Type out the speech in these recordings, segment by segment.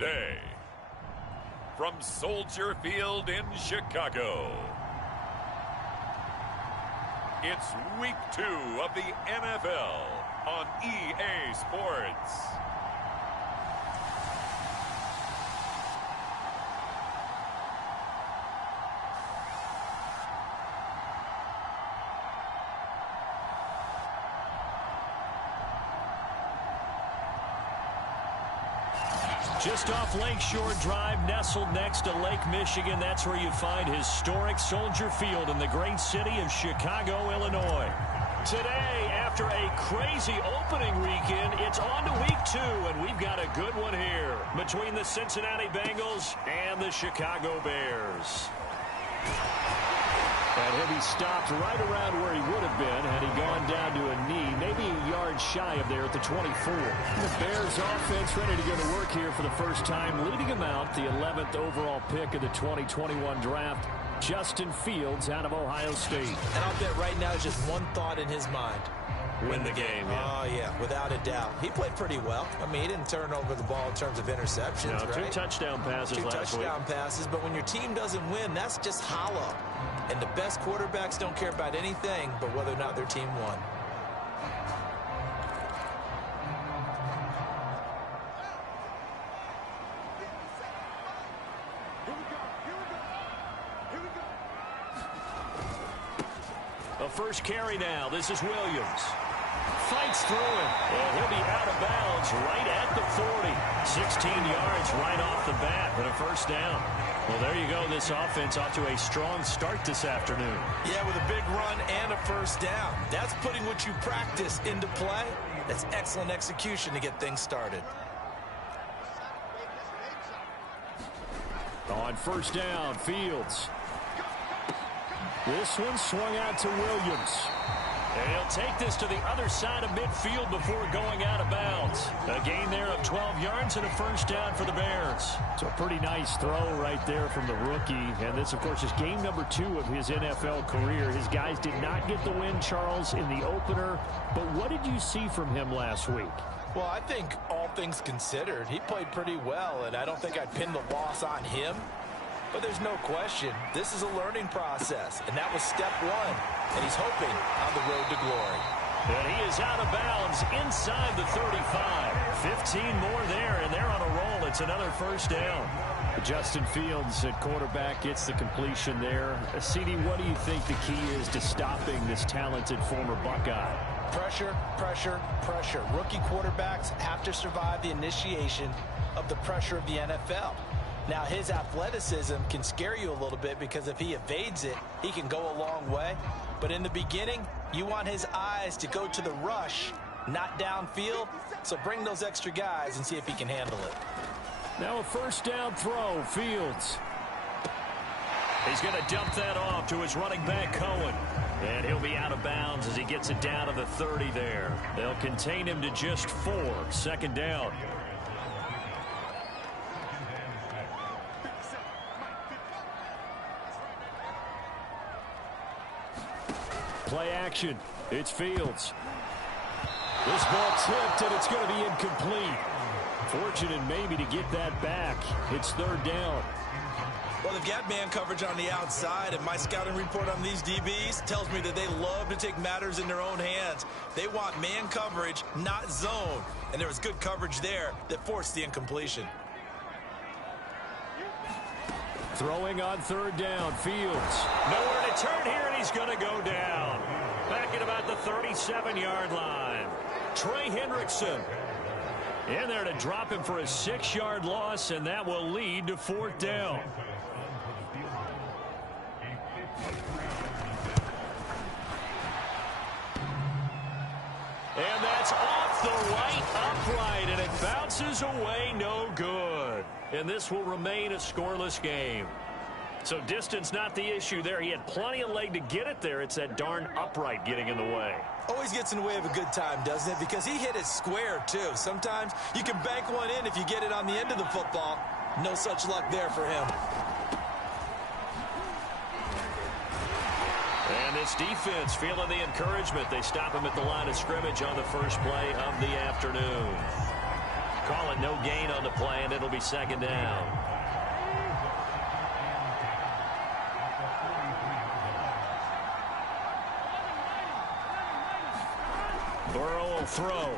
today. From Soldier Field in Chicago, it's Week 2 of the NFL on EA Sports. Just off Lakeshore Drive, nestled next to Lake Michigan. That's where you find historic Soldier Field in the great city of Chicago, Illinois. Today, after a crazy opening weekend, it's on to Week 2, and we've got a good one here between the Cincinnati Bengals and the Chicago Bears. And he'll be stopped right around where he would have been had he gone down to a knee, maybe a yard shy of there at the 24. The Bears offense ready to go to work here for the first time, leading him out, the 11th overall pick of the 2021 draft, Justin Fields out of Ohio State. And I'll bet right now there's just one thought in his mind. Win the game, yeah. Oh, yeah, without a doubt. He played pretty well. I mean, he didn't turn over the ball in terms of interceptions, no, right? 2 touchdown passes last week. 2 touchdown passes, but when your team doesn't win, that's just hollow. And the best quarterbacks don't care about anything but whether or not their team won. A first carry now. This is Williams. Fights through it. And he'll be out of bounds right at the 40. 16 yards right off the bat, but a first down. Well, there you go. This offense off to a strong start this afternoon. Yeah, with a big run and a first down. That's putting what you practice into play. That's excellent execution to get things started. On first down, Fields. This one swung out to Williams. And he'll take this to the other side of midfield before going out of bounds. A gain there of 12 yards and a first down for the Bears. So a pretty nice throw right there from the rookie. And this, of course, is game number 2 of his NFL career. His guys did not get the win, Charles, in the opener. But what did you see from him last week? Well, I think all things considered, he played pretty well, and I don't think I'd pin the loss on him. But there's no question, this is a learning process, and that was step 1. And he's hoping on the road to glory. And he is out of bounds inside the 35. 15 more there, and they're on a roll. It's another first down. Justin Fields at quarterback gets the completion there. CD, what do you think the key is to stopping this talented former Buckeye? Pressure, pressure, pressure. Rookie quarterbacks have to survive the initiation of the pressure of the NFL. Now, his athleticism can scare you a little bit because if he evades it, he can go a long way. But in the beginning, you want his eyes to go to the rush, not downfield. So bring those extra guys and see if he can handle it. Now a first down throw, Fields. He's going to dump that off to his running back, Cohen. And he'll be out of bounds as he gets it down to the 30 there. They'll contain him to just 4. Second down. Play action. It's Fields. This ball tipped, and it's going to be incomplete. Fortunate maybe to get that back. It's third down. Well, they've got man coverage on the outside, and my scouting report on these DBs tells me that they love to take matters in their own hands. They want man coverage, not zone. And there was good coverage there that forced the incompletion. Throwing on third down, Fields. Nowhere to turn here, and he's going to go down. Back at about the 37-yard line. Trey Hendrickson in there to drop him for a 6-yard loss, and that will lead to fourth down. And that's off the right upright, and it bounces away, no good. And this will remain a scoreless game. So distance not the issue there. He had plenty of leg to get it there. It's that darn upright getting in the way. Always gets in the way of a good time, doesn't it? Because he hit it square, too. Sometimes you can bank one in if you get it on the end of the football. No such luck there for him. And this defense feeling the encouragement. They stop him at the line of scrimmage on the first play of the afternoon. call it no gain on the play, and it'll be second down. Burrow will throw.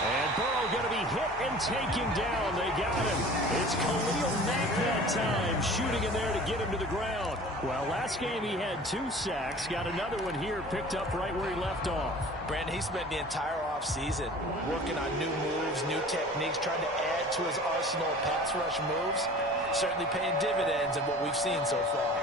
And Burrow going to be hit and taken down. They got him. It's Khalil Mack that time, shooting in there to get him to the ground. Well, last game he had 2 sacks. Got another one here, picked up right where he left off. Brandon, he spent the entire offseason working on new moves, new techniques, trying to add to his arsenal of pass rush moves. Certainly paying dividends in what we've seen so far.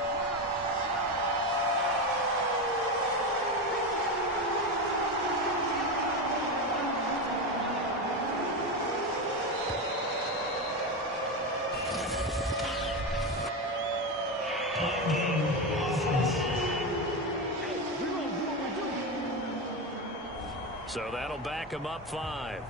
So that'll back him up 5.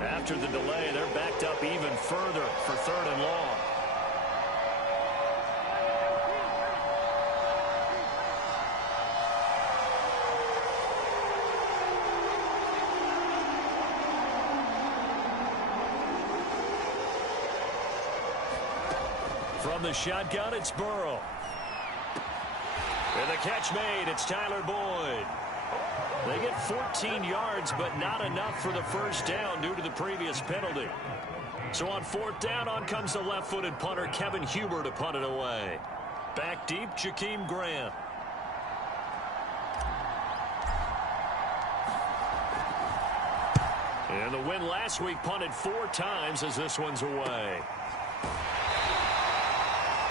After the delay, they're backed up even further for 3rd and long. From the shotgun, it's Burrow. And the catch made. It's Tyler Boyd. They get 14 yards, but not enough for the first down due to the previous penalty. So on 4th down, on comes the left-footed punter, Kevin Huber, to punt it away. Back deep, Jakeem Grant. And the win last week punted 4 times as this one's away.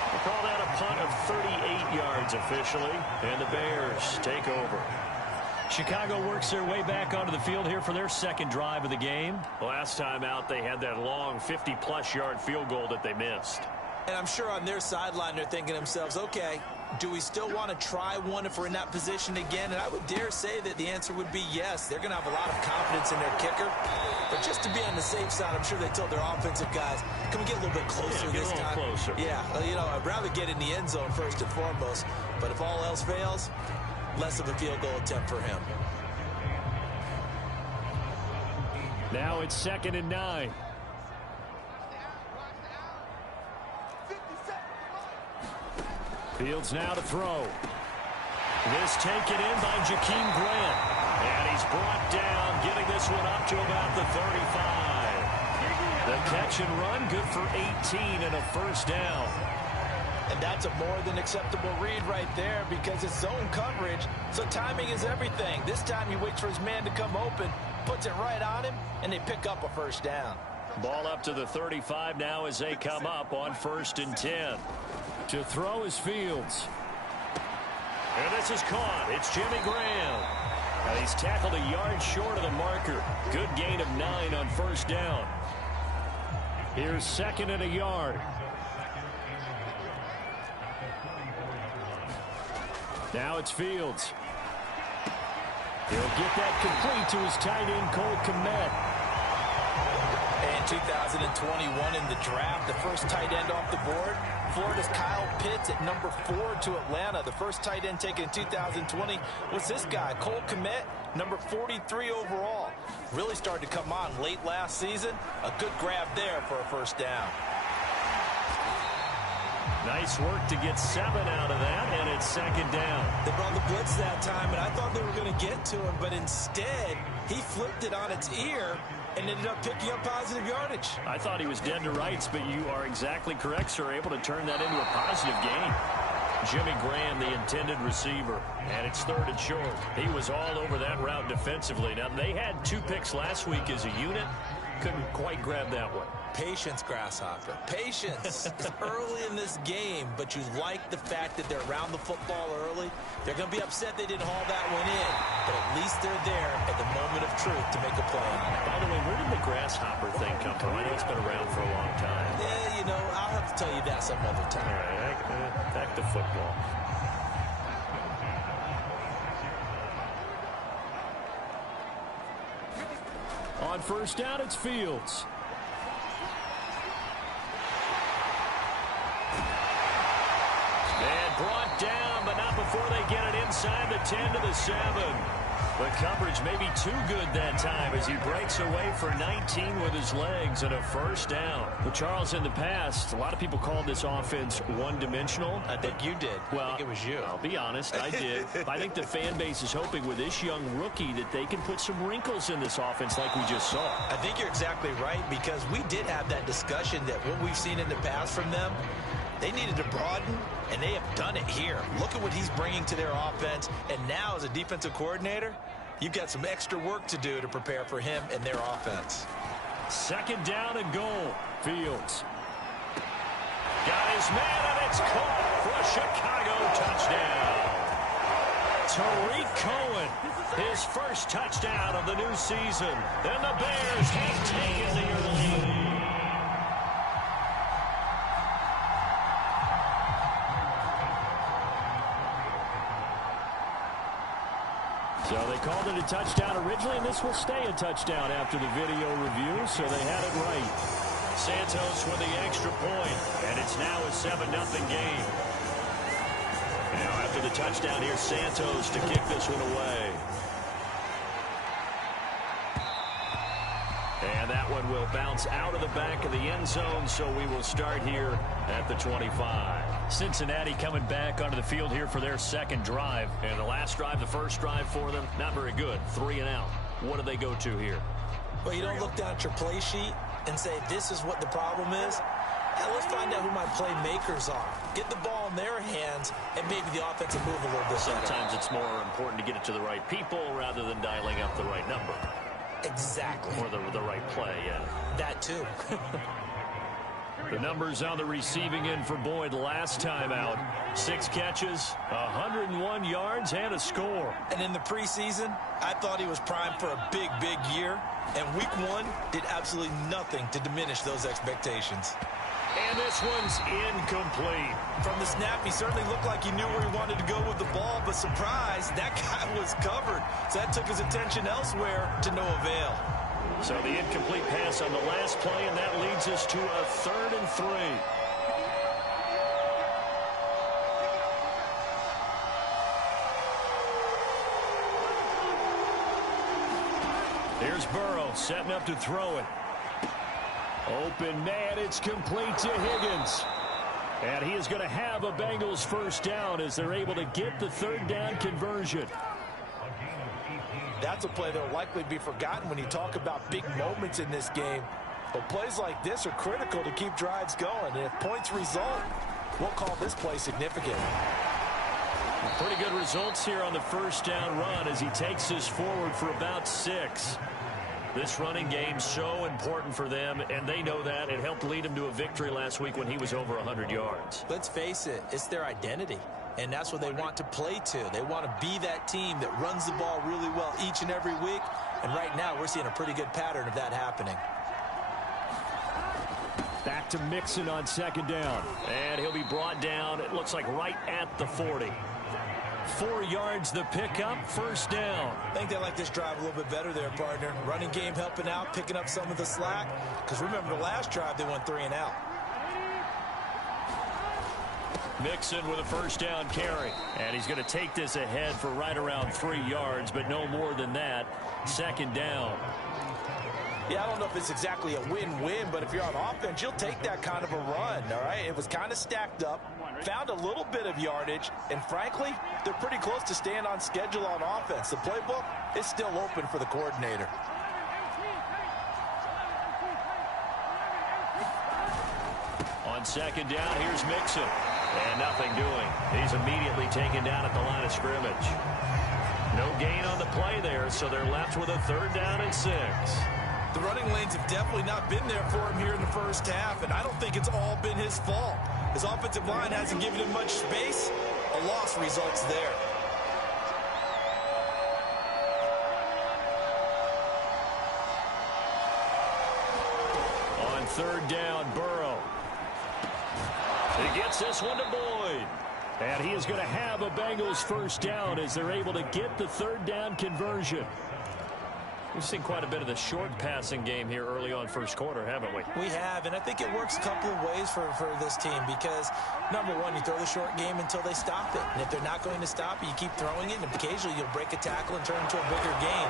We'll call that a punt of 38 yards officially, and the Bears take over. Chicago works their way back onto the field here for their 2nd drive of the game. Last time out, they had that long 50-plus yard field goal that they missed. And I'm sure on their sideline they're thinking to themselves, okay, do we still want to try one if we're in that position again? And I would dare say that the answer would be yes. They're going to have a lot of confidence in their kicker. But just to be on the safe side, I'm sure they told their offensive guys, can we get a little bit closer this time? Closer. Yeah, you know, I'd rather get in the end zone first and foremost. But if all else fails, less of a field goal attempt for him. Now it's 2nd and 9. Fields now to throw. This taken in by Jakeem Grant. And he's brought down, getting this one up to about the 35. The catch and run, good for 18 and a first down. And that's a more than acceptable read right there because it's zone coverage, so timing is everything. This time he waits for his man to come open, puts it right on him, and they pick up a first down. Ball up to the 35 now as they come up on 1st and 10. To throw is Fields. And this is caught. It's Jimmy Graham. And he's tackled a yard short of the marker. Good gain of 9 on 1st down. Here's 2nd and a yard. Now it's Fields. He'll get that complete to his tight end, Cole Kmet. In 2021 in the draft, the first tight end off the board, Florida's Kyle Pitts at number 4 to Atlanta. The first tight end taken in 2020 was this guy, Cole Kmet, number 43 overall. Really started to come on late last season. A good grab there for a first down. Nice work to get 7 out of that, and it's 2nd down. They brought the blitz that time, and I thought they were going to get to him, but instead, he flipped it on its ear and ended up picking up positive yardage. I thought he was dead to rights, but you are exactly correct, sir. Able to turn that into a positive gain. Jimmy Graham, the intended receiver, and it's 3rd and short. He was all over that route defensively. Now, they had 2 picks last week as a unit. Couldn't quite grab that one. Patience, Grasshopper. Patience. It's early in this game, but you like the fact that they're around the football early. They're going to be upset they didn't haul that one in, but at least they're there at the moment of truth to make a play on it. By the way, where did the Grasshopper thing come from? I know it's been around for a long time. Yeah, you know, I'll have to tell you that some other time. All right, back to football. On 1st down, it's Fields. And brought down, but not before they get it inside the 10 to the 7. The coverage may be too good that time as he breaks away for 19 with his legs and a first down. Well, Charles, in the past, a lot of people called this offense one-dimensional. I think you did. Well, I think it was you. I'll be honest, I did. I think the fan base is hoping with this young rookie that they can put some wrinkles in this offense like we just saw. I think you're exactly right, because we did have that discussion that what we've seen in the past from them, they needed to broaden, and they have done it here. Look at what he's bringing to their offense, and now as a defensive coordinator, you've got some extra work to do to prepare for him and their offense. Second down and goal. Fields. Got his man, and it's caught for a Chicago touchdown. Tariq Cohen, his first touchdown of the new season. And the Bears have taken the early lead. So they called it a touchdown originally, and this will stay a touchdown after the video review, so they had it right. Santos with the extra point, and it's now a 7-0 game. Now after the touchdown, here's Santos to kick this one away. And that one will bounce out of the back of the end zone, so we will start here at the 25. Cincinnati coming back onto the field here for their second drive. And the last drive, the first drive for them, not very good. 3 and out. What do they go to here? Well, you don't look down at your play sheet and say, this is what the problem is. Now, let's find out who my playmakers are. Get the ball in their hands, and maybe the offense will move a little bit better. Sometimes it's more important to get it to the right people rather than dialing up the right number. Exactly. Or the right play, yeah. That too. The numbers on the receiving end for Boyd last time out. 6 catches, 101 yards, and a score. And in the preseason, I thought he was primed for a big, big year. And week 1 did absolutely nothing to diminish those expectations. And this one's incomplete. From the snap, he certainly looked like he knew where he wanted to go with the ball, but surprise, that guy was covered. So that took his attention elsewhere to no avail. So the incomplete pass on the last play, and that leads us to a 3rd and 3. Here's Burrow setting up to throw it. Open man, it's complete to Higgins. And he is going to have a Bengals first down as they're able to get the 3rd down conversion. That's a play that will likely be forgotten when you talk about big moments in this game. But plays like this are critical to keep drives going. And if points result, we'll call this play significant. Pretty good results here on the first down run as he takes this forward for about 6. This running game so important for them, and they know that. It helped lead him to a victory last week when he was over 100 yards. Let's face it, it's their identity, and that's what they want to play to. They want to be that team that runs the ball really well each and every week, and right now we're seeing a pretty good pattern of that happening. Back to Mixon on 2nd down, and he'll be brought down, it looks like right at the 40. 4 yards the pickup, first down. I think they like this drive a little bit better there, partner. Running game helping out, picking up some of the slack. Because remember the last drive, they went 3 and out. Mixon with a first down carry. And he's going to take this ahead for right around 3 yards, but no more than that. 2nd down. Yeah, I don't know if it's exactly a win-win, but if you're on offense, you'll take that kind of a run, all right? It was kind of stacked up, found a little bit of yardage, and frankly, they're pretty close to staying on schedule on offense. The playbook is still open for the coordinator. On 2nd down, here's Mixon. And nothing doing. He's immediately taken down at the line of scrimmage. No gain on the play there, so they're left with a 3rd down and 6. The running lanes have definitely not been there for him here in the first half, and I don't think it's all been his fault. His offensive line hasn't given him much space. A loss results there. On 3rd down, Burrow. He gets this one to Boyd. And he is going to have a Bengals first down as they're able to get the 3rd down conversion. We've seen quite a bit of the short passing game here early on first quarter, haven't we? We have, and I think it works a couple of ways for this team because, number one, you throw the short game until they stop it. And if they're not going to stop it, you keep throwing it, and occasionally you'll break a tackle and turn into a bigger game.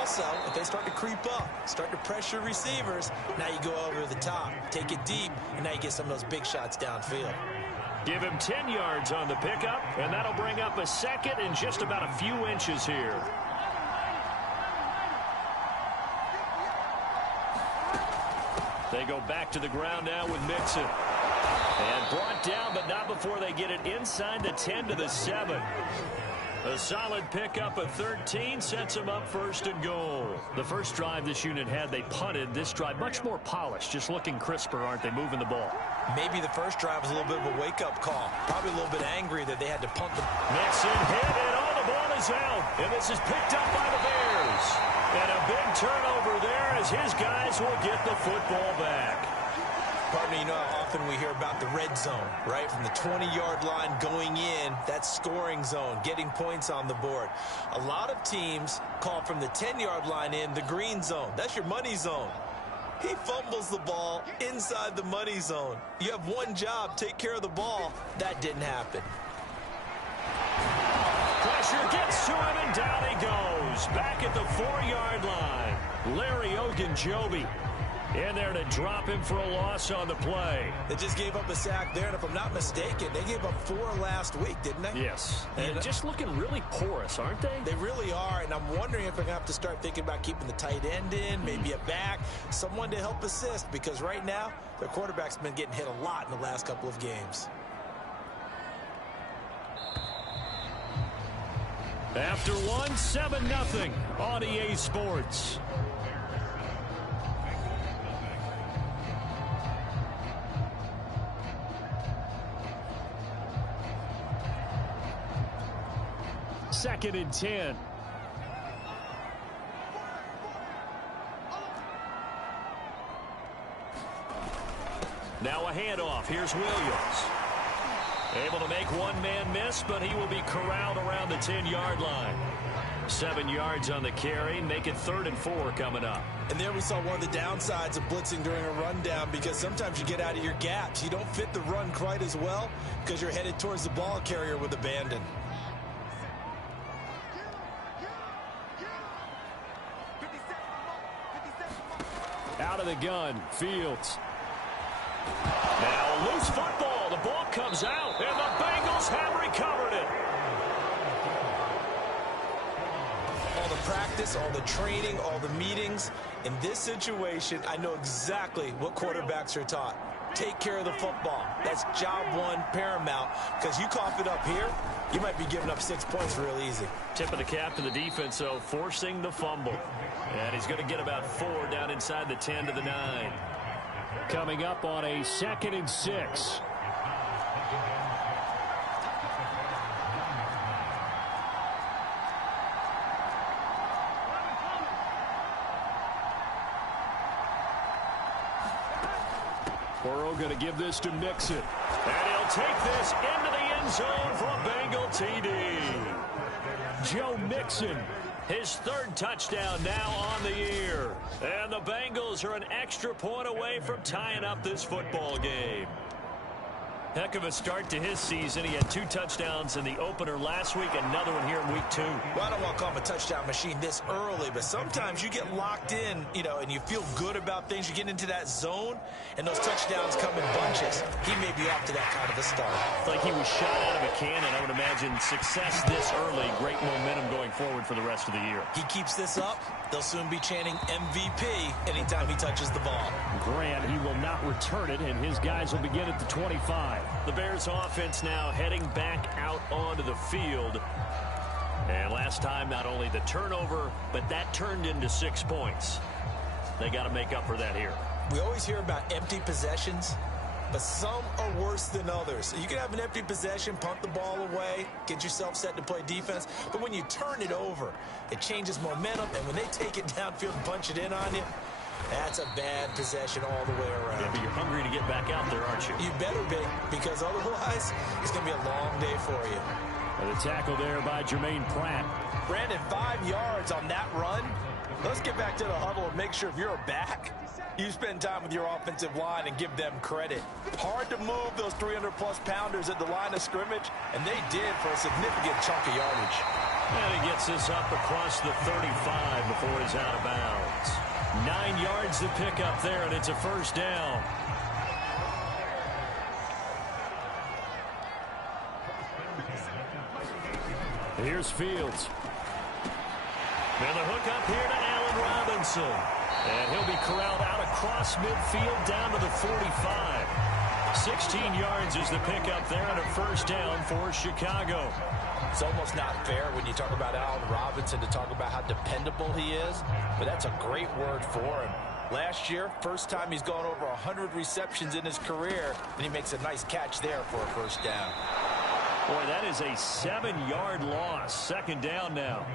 Also, if they start to creep up, start to pressure receivers, now you go over the top, take it deep, and now you get some of those big shots downfield. Give him 10 yards on the pickup, and that'll bring up a second and just about a few inches here. They go back to the ground now with Mixon. And brought down, but not before they get it inside the 10 to the 7. A solid pickup of 13 sets them up first and goal. The first drive this unit had, they punted. This drive much more polished, just looking crisper, aren't they, moving the ball? Maybe the first drive was a little bit of a wake-up call. Probably a little bit angry that they had to punt the... Mixon hit, and all the ball is out. And this is picked up by the Bears. And a big turnover there as his guys will get the football back. Partner, you know how often we hear about the red zone, right? From the 20-yard line going in, that's scoring zone, getting points on the board. A lot of teams call from the 10-yard line in the green zone. That's your money zone. He fumbles the ball inside the money zone. You have one job, take care of the ball. That didn't happen. Pressure gets to him, and down he goes. Back at the 4-yard line. Larry Ogunjobi in there to drop him for a loss on the play. They just gave up a sack there, and if I'm not mistaken, they gave up 4 last week, didn't they? Yes. And just looking really porous, aren't they? They really are, and I'm wondering if they're going to have to start thinking about keeping the tight end in, maybe a back, someone to help assist, because right now, their quarterback's been getting hit a lot in the last couple of games. After one, 7-0 on EA Sports. Second and 10. Now a handoff. Here's Williams. Able to make one man miss, but he will be corralled around the 10-yard line. 7 yards on the carry. Make it 3rd and 4 coming up. And there we saw one of the downsides of blitzing during a rundown, because sometimes you get out of your gaps. You don't fit the run quite as well because you're headed towards the ball carrier with abandon. Out of the gun, Fields. Now a loose football. The ball comes out, and the Bengals have recovered it. All the practice, all the training, all the meetings. In this situation, I know exactly what quarterbacks are taught. Take care of the football. That's job one, paramount, because you cough it up here, you might be giving up 6 points real easy. Tip of the cap to the defense, though, forcing the fumble. And he's going to get about 4 down inside the 10 to the 9. Coming up on a 2nd and 6. Burrow going to give this to Mixon. And he'll take this into the end zone for a Bengal TD. Joe Mixon, his 3rd touchdown now on the year. And the Bengals are an extra point away from tying up this football game. Heck of a start to his season. He had 2 touchdowns in the opener last week, another one here in week 2. Well, I don't want to call him a touchdown machine this early, but sometimes you get locked in, and you feel good about things. You get into that zone, and those touchdowns come in bunches. He may be off to that kind of a start. It's like he was shot out of a cannon. I would imagine success this early. Great momentum going forward for the rest of the year. He keeps this up, they'll soon be chanting MVP anytime he touches the ball. Grant, he will not return it, and his guys will begin at the 25. The Bears offense now heading back out onto the field. And last time, not only the turnover, but that turned into 6 points. They got to make up for that here. We always hear about empty possessions, but some are worse than others. You can have an empty possession, punt the ball away, get yourself set to play defense, but when you turn it over, it changes momentum, and when they take it downfield and punch it in on you, that's a bad possession all the way around. Yeah, but you're hungry to get back out there, aren't you? You better be, because otherwise, it's going to be a long day for you. And the tackle there by Jermaine Pratt. Brandon, 5 yards on that run. Let's get back to the huddle and make sure if you're a back, you spend time with your offensive line and give them credit. Hard to move those 300-plus pounders at the line of scrimmage, and they did for a significant chunk of yardage. And he gets this up across the 35 before he's out of bounds. 9 yards to pick up there, and it's a first down. Here's Fields. And the hook up here to Allen Robinson. And he'll be corralled out across midfield down to the 45. 16 yards is the pickup there and a first down for Chicago. It's almost not fair when you talk about Allen Robinson to talk about how dependable he is, but that's a great word for him. Last year, first time he's gone over 100 receptions in his career, and he makes a nice catch there for a first down. Boy, that is a 7-yard loss. Second down now.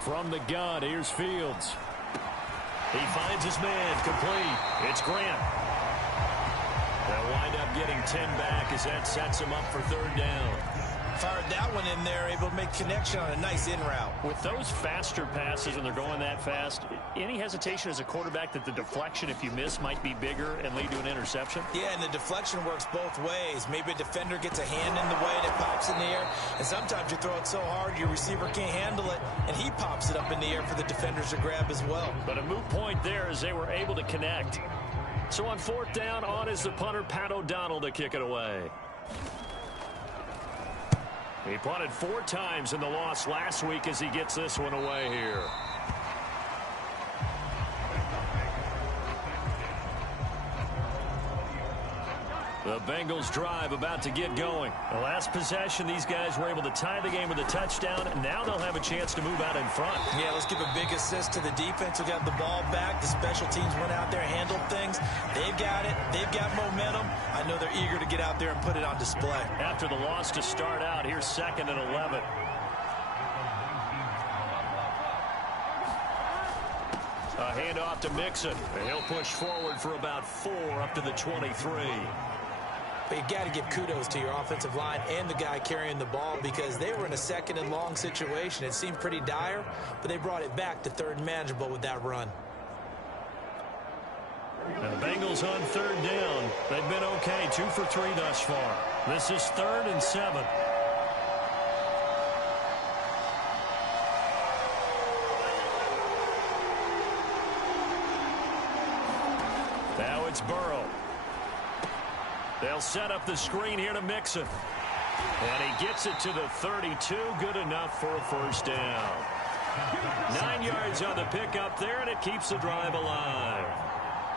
From the gun, here's Fields. He finds his man, complete. It's Grant. They'll wind up getting 10 back as that sets him up for third down. Fired that one in there, able to make connection on a nice in route. With those faster passes and they're going that fast, any hesitation as a quarterback that the deflection, if you miss, might be bigger and lead to an interception? Yeah, and the deflection works both ways. Maybe a defender gets a hand in the way and it pops in the air. And sometimes you throw it so hard your receiver can't handle it, and he pops it up in the air for the defenders to grab as well. But a moot point there as they were able to connect. So on fourth down, on is the punter, Pat O'Donnell, to kick it away. He punted 4 times in the loss last week as he gets this one away here. The Bengals drive about to get going. The last possession, these guys were able to tie the game with a touchdown, and now they'll have a chance to move out in front. Yeah, let's give a big assist to the defense who got the ball back. The special teams went out there and handled things. They've got it. They've got momentum. I know they're eager to get out there and put it on display. After the loss to start out, here's 2nd and 11. A handoff to Mixon. And he'll push forward for about 4 up to the 23. But you got to give kudos to your offensive line and the guy carrying the ball because they were in a 2nd and long situation. It seemed pretty dire, but they brought it back to 3rd and manageable with that run. And the Bengals on 3rd down. They've been okay, 2 for 3 thus far. This is 3rd and 7. Now it's Burrow. They'll set up the screen here to Mixon. And he gets it to the 32. Good enough for a first down. 9 yards on the pickup there, and it keeps the drive alive.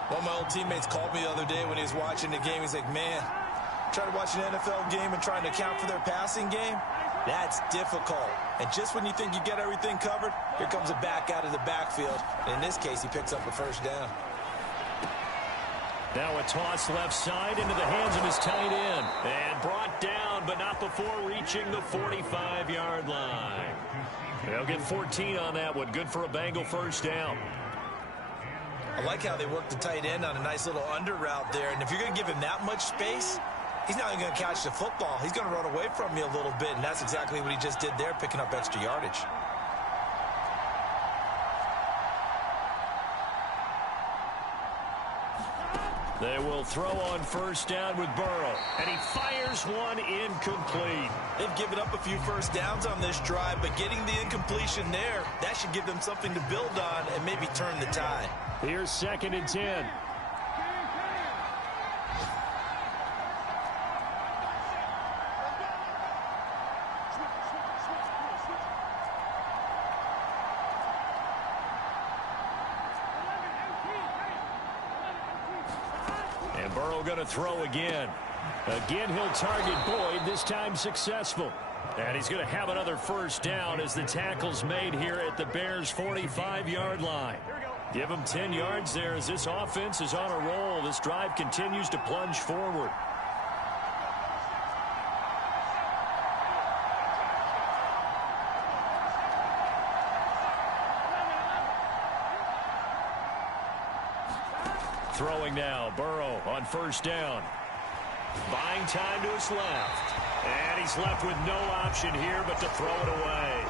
One of my old teammates called me the other day when he was watching the game. He's like, man, trying to watch an NFL game and trying to account for their passing game, that's difficult. And just when you think you get everything covered, here comes a back out of the backfield. And in this case, he picks up a first down. Now a toss left side into the hands of his tight end. And brought down, but not before reaching the 45-yard line. They'll get 14 on that one. Good for a Bengal first down. I like how they work the tight end on a nice little under route there. And if you're going to give him that much space, he's not even going to catch the football. He's going to run away from you a little bit, and that's exactly what he just did there, picking up extra yardage. They will throw on first down with Burrow. And he fires one incomplete. They've given up a few first downs on this drive, but getting the incompletion there, that should give them something to build on and maybe turn the tide. Here's 2nd and 10. And Burrow going to throw again. Again, he'll target Boyd, this time successful. And he's going to have another first down as the tackle's made here at the Bears' 45-yard line. Give him 10 yards there as this offense is on a roll. This drive continues to plunge forward. Throwing now, Burrow on first down. Buying time to his left. And he's left with no option here but to throw it away.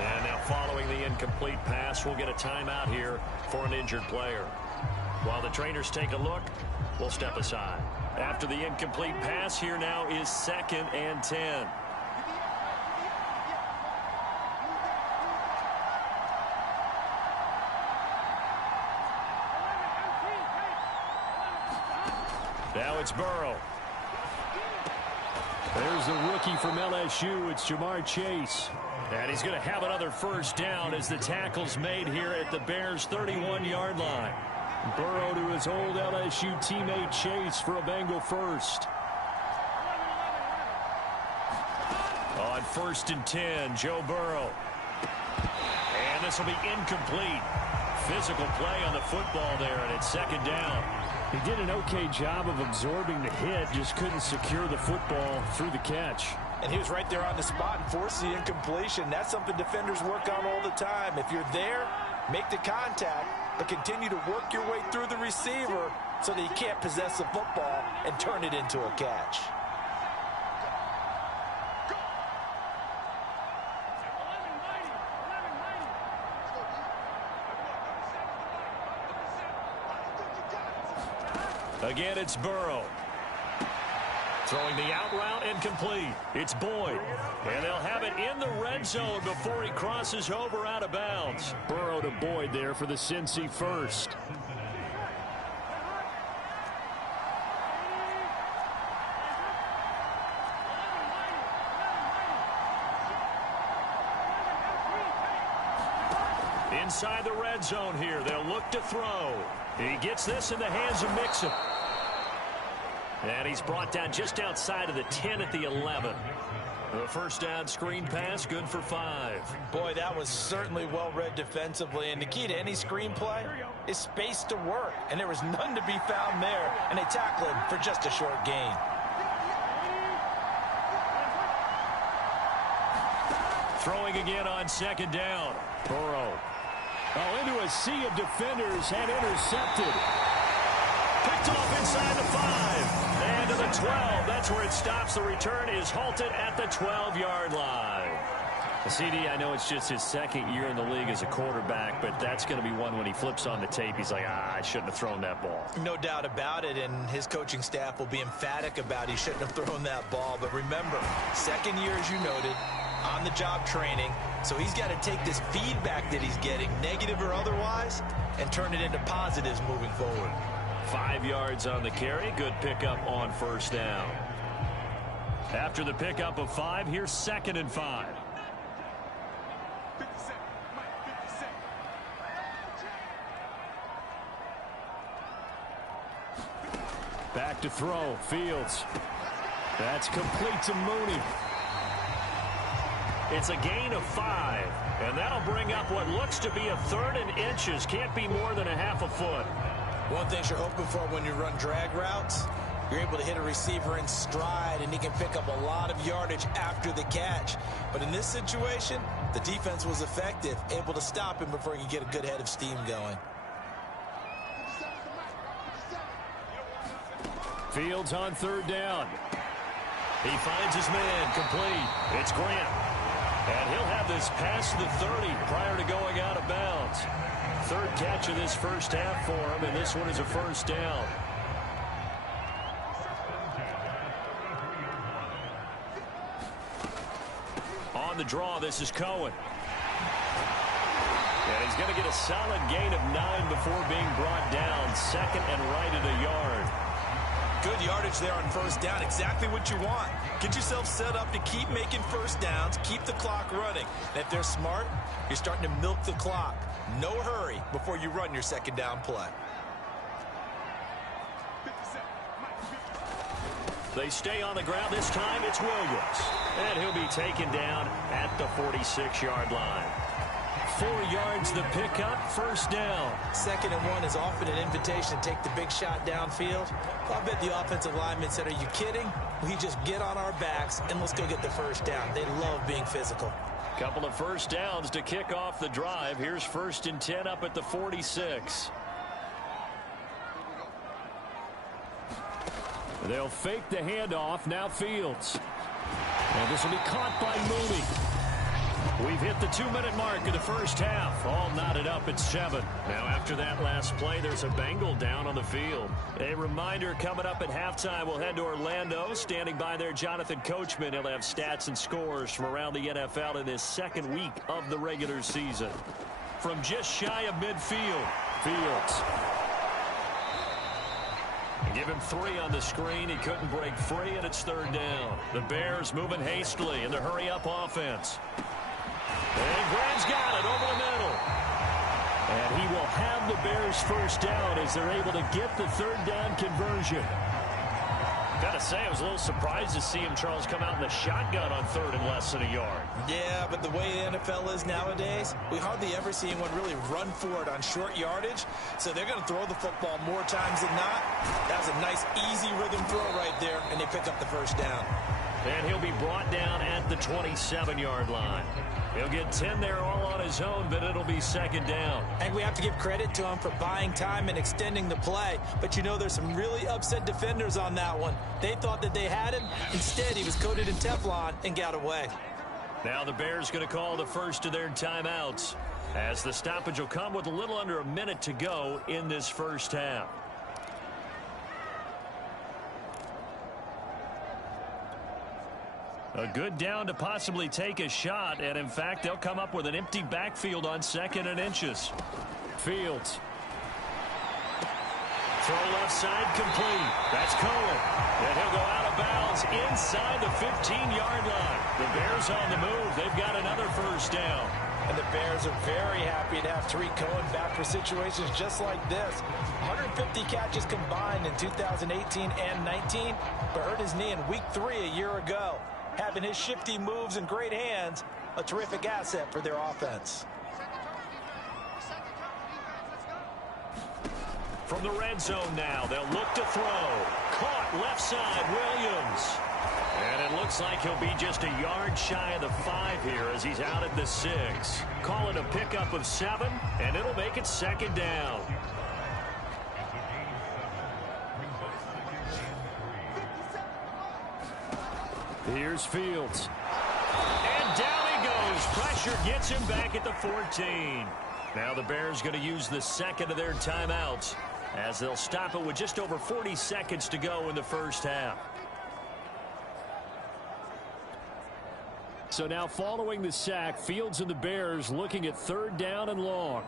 And now following the incomplete pass, we'll get a timeout here for an injured player. While the trainers take a look, we'll step aside. After the incomplete pass, here now is 2nd and 10. Now it's Burrow. There's the rookie from LSU. It's Jamar Chase. And he's going to have another first down as the tackle's made here at the Bears' 31-yard line. Burrow to his old LSU teammate Chase for a Bengal first. On 1st and 10, Joe Burrow. And this will be incomplete. Physical play on the football there, and it's 2nd down. He did an okay job of absorbing the hit, just couldn't secure the football through the catch. And he was right there on the spot and forced the incompletion. That's something defenders work on all the time. If you're there, make the contact, but continue to work your way through the receiver so that he can't possess the football and turn it into a catch. Again, it's Burrow. Throwing the out route incomplete. It's Boyd. And they'll have it in the red zone before he crosses over out of bounds. Burrow to Boyd there for the Cincy first. Inside the red zone here, they'll look to throw. He gets this in the hands of Mixon. And he's brought down just outside of the 10 at the 11. The first down screen pass, good for 5. Boy, that was certainly well read defensively. And the key to any screen play is space to work. And there was none to be found there. And they tackle him for just a short gain. Throwing again on 2nd down. Burrow. Oh, into a sea of defenders and intercepted. Picked off inside the 5. And to the 12. That's where it stops. The return is halted at the 12-yard line. CD, I know it's just his 2nd year in the league as a quarterback, but that's going to be one when he flips on the tape. He's like, I shouldn't have thrown that ball. No doubt about it, and his coaching staff will be emphatic about he shouldn't have thrown that ball. But remember, 2nd year, as you noted, on-the-job training. So he's got to take this feedback that he's getting, negative or otherwise, and turn it into positives moving forward. 5 yards on the carry. Good pickup on first down. After the pickup of 5, here's 2nd and 5. Back to throw. Fields. That's complete to Mooney. It's a gain of 5, and that'll bring up what looks to be a 3rd and inches. Can't be more than a half a foot. One thing you're hoping for when you run drag routes, you're able to hit a receiver in stride, and he can pick up a lot of yardage after the catch. But in this situation, the defense was effective, able to stop him before he could get a good head of steam going. Fields on 3rd down. He finds his man complete. It's Grant. And he'll have this past the 30 prior to going out of bounds. 3rd catch of this first half for him, and this one is a first down. On the draw, this is Cohen. And he's going to get a solid gain of 9 before being brought down. 2nd and right at a yard. Good yardage there on first down. Exactly what you want. Get yourself set up to keep making first downs, keep the clock running. And if they're smart, you're starting to milk the clock. No hurry before you run your 2nd down play. They stay on the ground. This time it's Williams. And he'll be taken down at the 46-yard line. 4 yards the pickup, first down. 2nd and 1 is often an invitation to take the big shot downfield. I bet the offensive linemen said, are you kidding? We just get on our backs and let's go get the first down. They love being physical. Couple of first downs to kick off the drive. Here's 1st and 10 up at the 46. They'll fake the handoff. Now Fields. And this will be caught by Mooney. We've hit the 2-minute mark of the first half. All knotted up at 7. Now after that last play, there's a Bengal down on the field. A reminder, coming up at halftime, we'll head to Orlando. Standing by there, Jonathan Coachman. He'll have stats and scores from around the NFL in this second week of the regular season. From just shy of midfield, Fields. Give him 3 on the screen. He couldn't break free, and it's 3rd down. The Bears moving hastily in the hurry-up offense. And Graham's got it over the middle. And he will have the Bears first down as they're able to get the 3rd down conversion. Got to say, I was a little surprised to see him, Charles, come out in the shotgun on 3rd and less than a yard. Yeah, but the way the NFL is nowadays, we hardly ever see anyone really run for it on short yardage. So they're going to throw the football more times than not. That was a nice, easy rhythm throw right there, and they pick up the first down. And he'll be brought down at the 27-yard line. He'll get 10 there all on his own, but it'll be 2nd down. And we have to give credit to him for buying time and extending the play. But, you know, there's some really upset defenders on that one. They thought that they had him. Instead, he was coated in Teflon and got away. Now the Bears going to call the first of their timeouts, as the stoppage will come with a little under a minute to go in this first half. A good down to possibly take a shot, and in fact, they'll come up with an empty backfield on 2nd and inches. Fields. Throw left side complete. That's Cohen. And he'll go out of bounds inside the 15-yard line. The Bears on the move. They've got another first down. And the Bears are very happy to have Tariq Cohen back for situations just like this. 150 catches combined in 2018 and 19, but hurt his knee in week 3 a year ago. Having his shifty moves and great hands, a terrific asset for their offense. From the red zone now, they'll look to throw. Caught left side, Williams. And it looks like he'll be just a yard shy of the 5 here as he's out at the 6. Call it a pickup of 7, and it'll make it 2nd down. Here's Fields. And down he goes. Pressure gets him back at the 14. Now the Bears going to use the 2nd of their timeouts as they'll stop it with just over 40 seconds to go in the first half. So now following the sack, Fields and the Bears looking at 3rd down and long.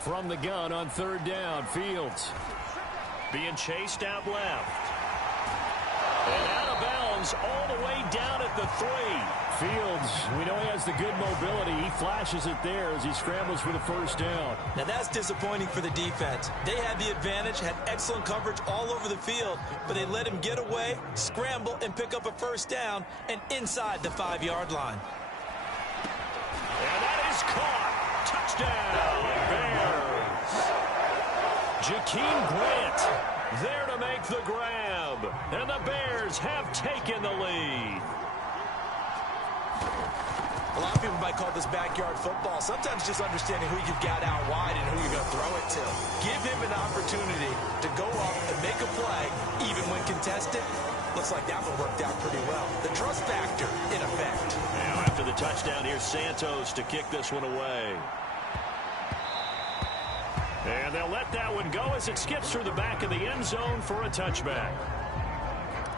From the gun on 3rd down, Fields being chased out left. And out of bounds all the way down at the 3. Fields, we know he has the good mobility. He flashes it there as he scrambles for the first down. Now that's disappointing for the defense. They had the advantage, had excellent coverage all over the field, but they let him get away, scramble, and pick up a first down and inside the 5-yard line. And that is caught. Touchdown, Bears. Jakeem Grant there to make the grab. And the Bears have taken the lead. A lot of people might call this backyard football. Sometimes just understanding who you've got out wide and who you're going to throw it to. Give him an opportunity to go up and make a play, even when contested. Looks like that one worked out pretty well. The trust factor in effect. Now after the touchdown, here's Santos to kick this one away. And they'll let that one go as it skips through the back of the end zone for a touchback.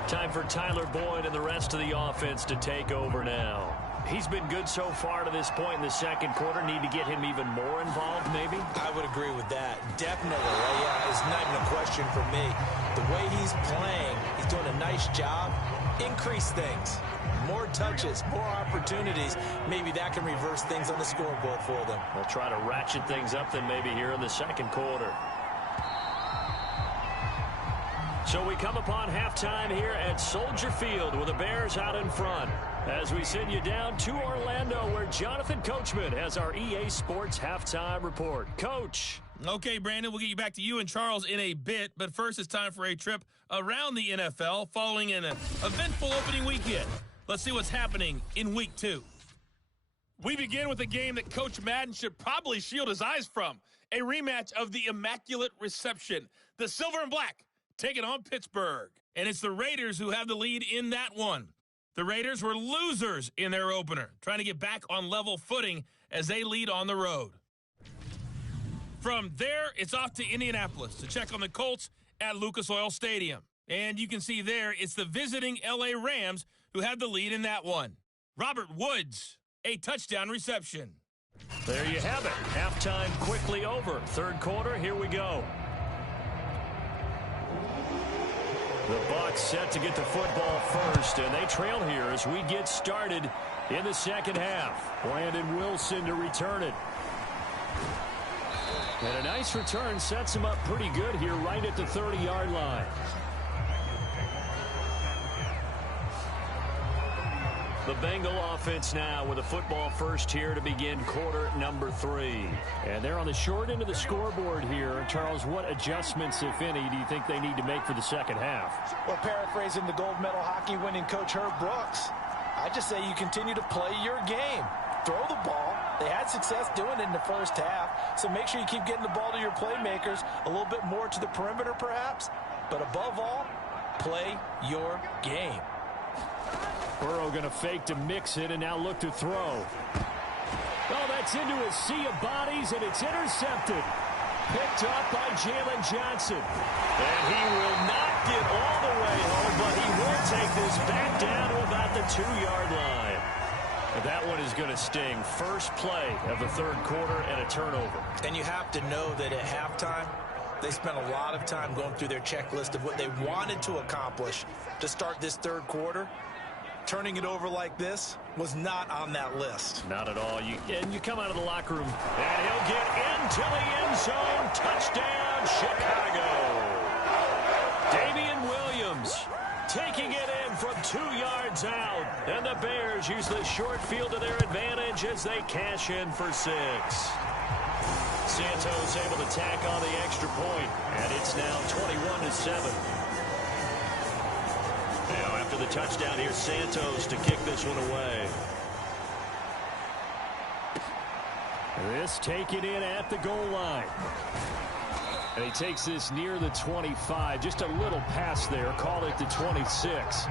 Time for Tyler Boyd and the rest of the offense to take over now. He's been good so far to this point in the second quarter. Need to get him even more involved, maybe? I would agree with that. Definitely. Yeah, it's not even a question for me. The way he's playing, he's doing a nice job. Increase things. More touches, more opportunities. Maybe that can reverse things on the scoreboard for them. They'll try to ratchet things up then maybe here in the second quarter. So we come upon halftime here at Soldier Field with the Bears out in front. As we send you down to Orlando where Jonathan Coachman has our EA Sports Halftime Report. Coach. Okay, Brandon, we'll get you back to you and Charles in a bit. But first, it's time for a trip around the NFL following an eventful opening weekend. Let's see what's happening in Week 2. We begin with a game that Coach Madden should probably shield his eyes from. A rematch of the Immaculate Reception. The Silver and Black taking on Pittsburgh. And it's the Raiders who have the lead in that one. The Raiders were losers in their opener, trying to get back on level footing as they lead on the road. From there, it's off to Indianapolis to check on the Colts at Lucas Oil Stadium. And you can see there, it's the visiting L.A. Rams who have the lead in that one. Robert Woods, a touchdown reception. There you have it. Halftime quickly over. Third quarter, here we go. The Bucs set to get the football first, and they trail here as we get started in the second half. Brandon Wilson to return it. And a nice return sets him up pretty good here right at the 30-yard line. The Bengal offense now with a football first here to begin quarter number 3. And they're on the short end of the scoreboard here. Charles, what adjustments, if any, do you think they need to make for the second half? Well, paraphrasing the gold medal hockey winning coach Herb Brooks, I just say you continue to play your game. Throw the ball. They had success doing it in the first half, so make sure you keep getting the ball to your playmakers, a little bit more to the perimeter perhaps, but above all, play your game. Burrow going to fake to mix it and now look to throw. Oh, that's into a sea of bodies, and it's intercepted. Picked up by Jalen Johnson. And he will not get all the way home, but he will take this back down to about the 2-yard line. And that one is going to sting. First play of the third quarter and a turnover. And you have to know that at halftime, they spent a lot of time going through their checklist of what they wanted to accomplish to start this third quarter. Turning it over like this was not on that list. Not at all. You come out of the locker room, and he'll get into the end zone. Touchdown, Chicago. Damian Williams taking it in from 2 yards out. And the Bears use the short field to their advantage as they cash in for 6. Santos able to tack on the extra point, and it's now 21-7. Now, after the touchdown, here's Santos to kick this one away. This taken in at the goal line. And he takes this near the 25. Just a little pass there. Call it the 26.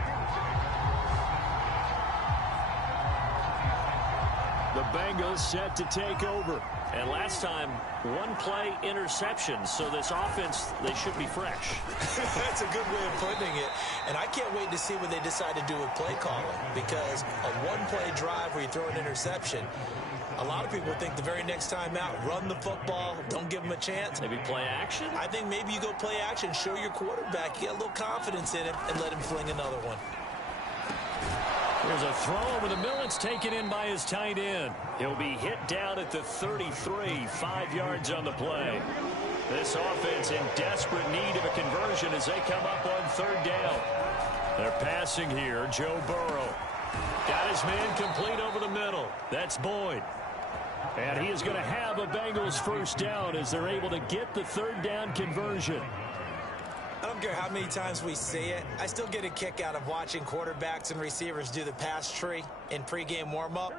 The Bengals set to take over. And last time, one play interception. So this offense, they should be fresh. That's a good way of putting it. And I can't wait to see what they decide to do with play calling. Because a one-play drive where you throw an interception, a lot of people think the very next time out, run the football, don't give them a chance. Maybe play action? I think maybe you go play action, show your quarterback, get a little confidence in him, and let him fling another one. There's a throw over the middle. It's taken in by his tight end. He'll be hit down at the 33, 5 yards on the play. This offense in desperate need of a conversion as they come up on third down. They're passing here. Joe Burrow got his man complete over the middle. That's Boyd. And he is going to have a Bengals first down as they're able to get the third down conversion. I don't care how many times we see it. I still get a kick out of watching quarterbacks and receivers do the pass tree in pregame warm-up.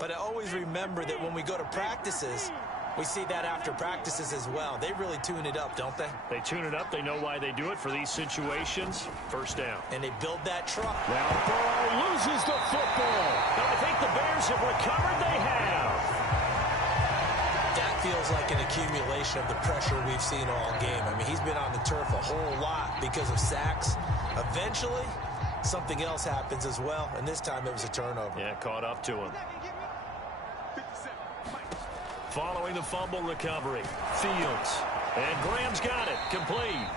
But I always remember that when we go to practices, we see that after practices as well. They really tune it up, don't they? They tune it up. They know why they do it for these situations. First down. And they build that truck. Now Burrow loses the football. Now I think the Bears have recovered. They have. That feels like an accumulation of the pressure we've seen all game. I mean, he's been on the turf a whole lot because of sacks. Eventually, something else happens as well, and this time it was a turnover. Yeah, caught up to him. Following the fumble recovery, Fields. And Graham's got it, complete.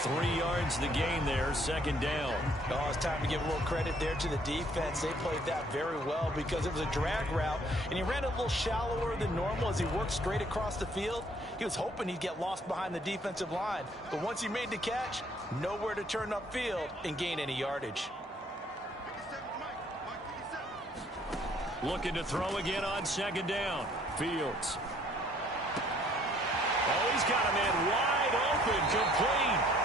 3 yards the gain there, second down. Oh, it's time to give a little credit there to the defense. They played that very well because it was a drag route, and he ran a little shallower than normal as he worked straight across the field. He was hoping he'd get lost behind the defensive line, but once he made the catch, nowhere to turn upfield and gain any yardage. Looking to throw again on second down. Fields. Oh, he's got a man wide open, complete.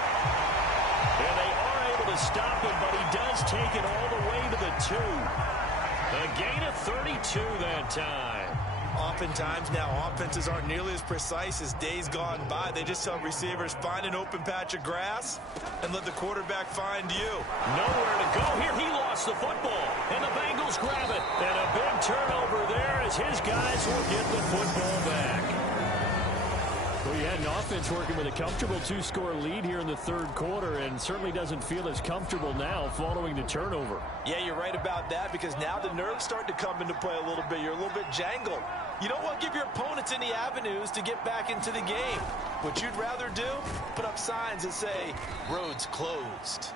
And they are able to stop him, but he does take it all the way to the 2. A gain of 32 that time. Oftentimes now, offenses aren't nearly as precise as days gone by. They just tell receivers, find an open patch of grass and let the quarterback find you. Nowhere to go here. He lost the football, and the Bengals grab it. And a big turnover there as his guys will get the football back. Well, you had an offense working with a comfortable 2-score lead here in the third quarter, and certainly doesn't feel as comfortable now following the turnover. Yeah, you're right about that, because now the nerves start to come into play a little bit. You're a little bit jangled. You don't want to give your opponents any avenues to get back into the game. What you'd rather do, put up signs that say, roads closed.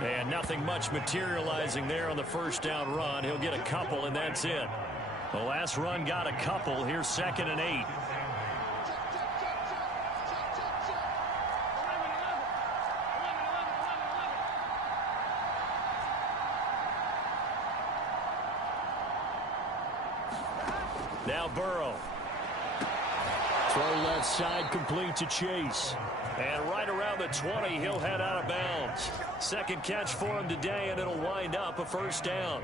And nothing much materializing there on the first down run. He'll get a couple, and that's it. The last run got a couple. Here's 2nd and 8. Now Burrow. Throw left side, complete to Chase. And right around the 20, he'll head out of bounds. Second catch for him today, and it'll wind up a first down.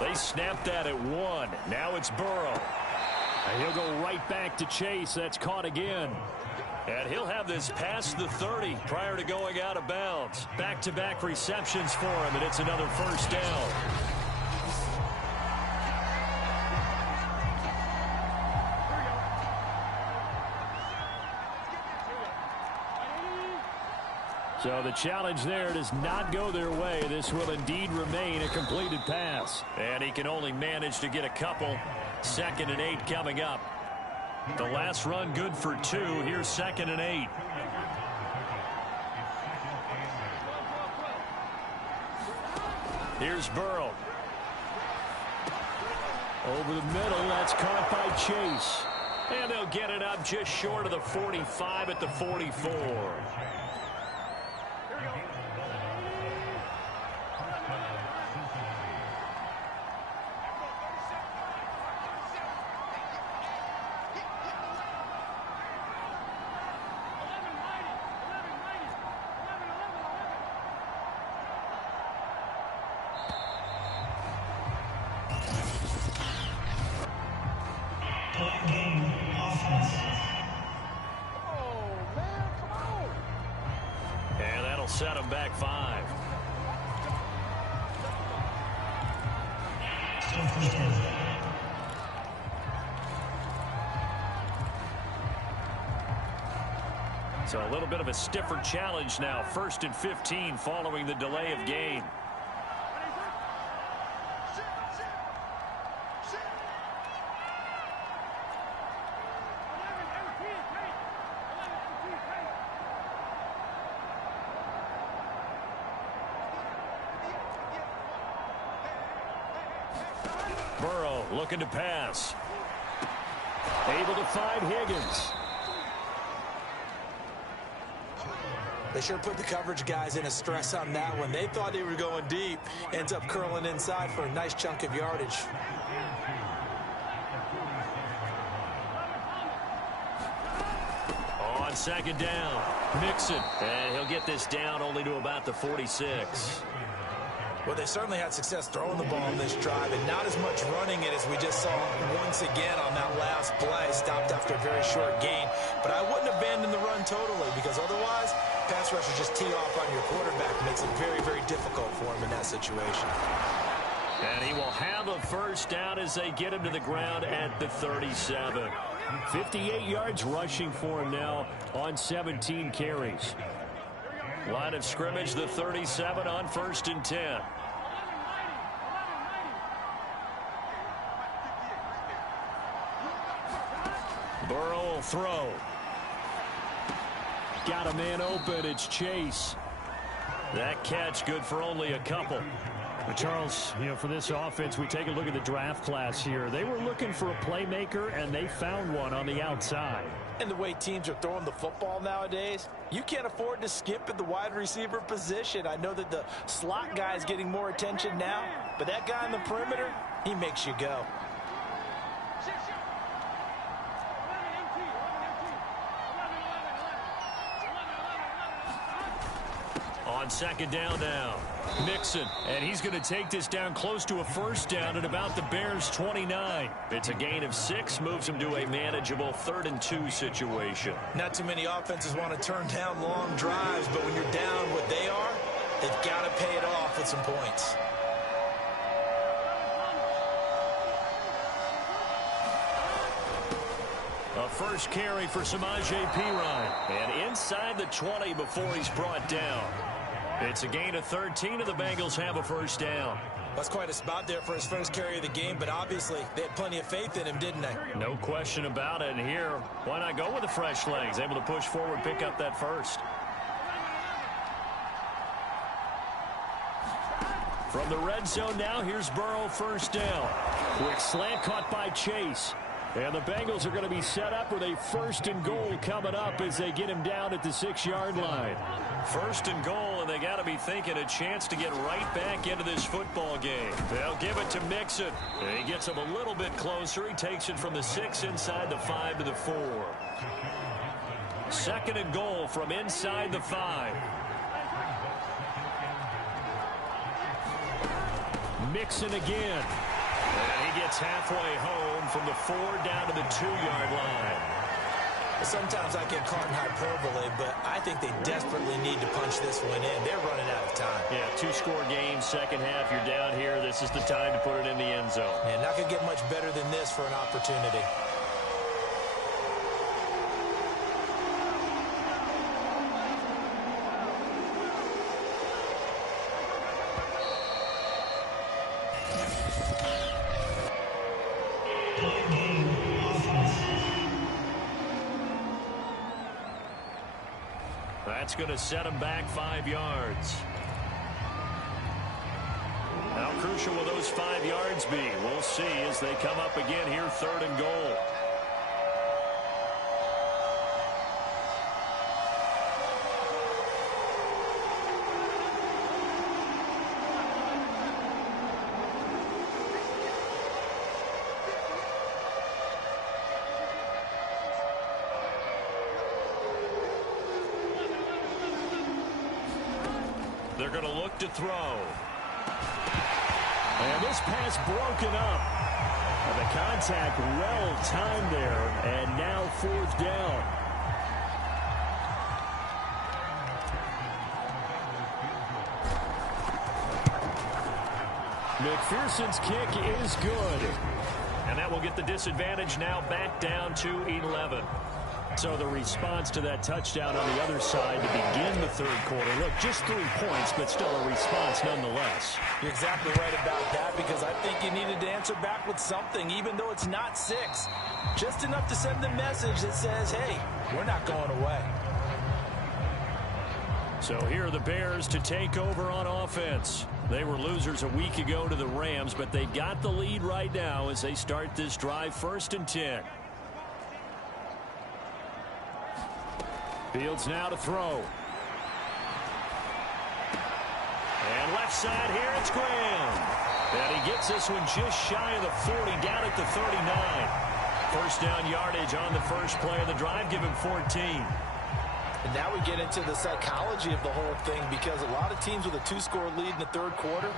They snapped that at 1. Now it's Burrow. And he'll go right back to Chase. That's caught again. And he'll have this past the 30 prior to going out of bounds. Back-to-back receptions for him, and it's another first down. So the challenge there does not go their way. This will indeed remain a completed pass. And he can only manage to get a couple. 2nd and 8 coming up. The last run good for 2. Here's 2nd and 8. Here's Burrow. Over the middle, that's caught by Chase. And they'll get it up just short of the 45 at the 44. And that'll set him back 5. So a little bit of a stiffer challenge now. 1st and 15 following the delay of game. Burrow looking to pass. Able to find Higgins. They sure put the coverage guys in a stress on that one. They thought they were going deep. Ends up curling inside for a nice chunk of yardage. On 2nd down, Mixon. And he'll get this down only to about the 46. Well, they certainly had success throwing the ball in this drive, and not as much running it as we just saw once again on that last play. Stopped after a very short gain. But I wouldn't abandon the run totally, because otherwise, pass rushers just tee off on your quarterback. It makes it very, very difficult for him in that situation. And he will have a first down as they get him to the ground at the 37. 58 yards rushing for him now on 17 carries. Line of scrimmage, the 37 on 1st and 10. Burrow will throw. Got a man open. It's Chase. That catch good for only a couple. But Charles, for this offense, we take a look at the draft class here. They were looking for a playmaker, and they found one on the outside. And the way teams are throwing the football nowadays, you can't afford to skip at the wide receiver position. I know that the slot guy is getting more attention now, but that guy on the perimeter, he makes you go. On second down now, Mixon, and he's going to take this down close to a first down at about the Bears' 29. It's a gain of 6, moves him to a manageable 3rd and 2 situation. Not too many offenses want to turn down long drives, but when you're down what they are, they've got to pay it off with some points. A first carry for Samaje Perine, and inside the 20 before he's brought down. It's a gain of 13, and the Bengals have a first down. That's quite a spot there for his first carry of the game, but obviously they had plenty of faith in him, didn't they? No question about it. And here, why not go with the fresh legs? Able to push forward, pick up that first. From the red zone now, here's Burrow, first down. Quick slant caught by Chase. And the Bengals are going to be set up with a 1st and goal coming up as they get him down at the 6-yard line. 1st and goal, and they got to be thinking a chance to get right back into this football game. They'll give it to Mixon. He gets him a little bit closer. He takes it from the 6 inside the 5 to the 4. 2nd and goal from inside the 5. Mixon again. And he gets halfway home from the 4 down to the 2-yard line. Sometimes I get caught in hyperbole, but I think they desperately need to punch this one in. They're running out of time. Yeah, 2-score game, second half. You're down here. This is the time to put it in the end zone. Yeah, not going to get much better than this for an opportunity. That's going to set him back 5 yards. How crucial will those 5 yards be? We'll see as they come up again here, 3rd and goal. They're going to look to throw. And this pass broken up. And the contact well timed there. And now 4th down. McPherson's kick is good. And that will get the disadvantage now back down to 11. So the response to that touchdown on the other side to begin the 3rd quarter. Look, just 3 points, but still a response nonetheless. You're exactly right about that, because I think you needed to answer back with something, even though it's not 6. Just enough to send the message that says, hey, we're not going away. So here are the Bears to take over on offense. They were losers a week ago to the Rams, but they got the lead right now as they start this drive, 1st and 10. Fields now to throw. And left side here, it's Graham. And he gets this one just shy of the 40, down at the 39. First down yardage on the first play of the drive, give him 14. And now we get into the psychology of the whole thing, because a lot of teams with a 2-score lead in the 3rd quarter,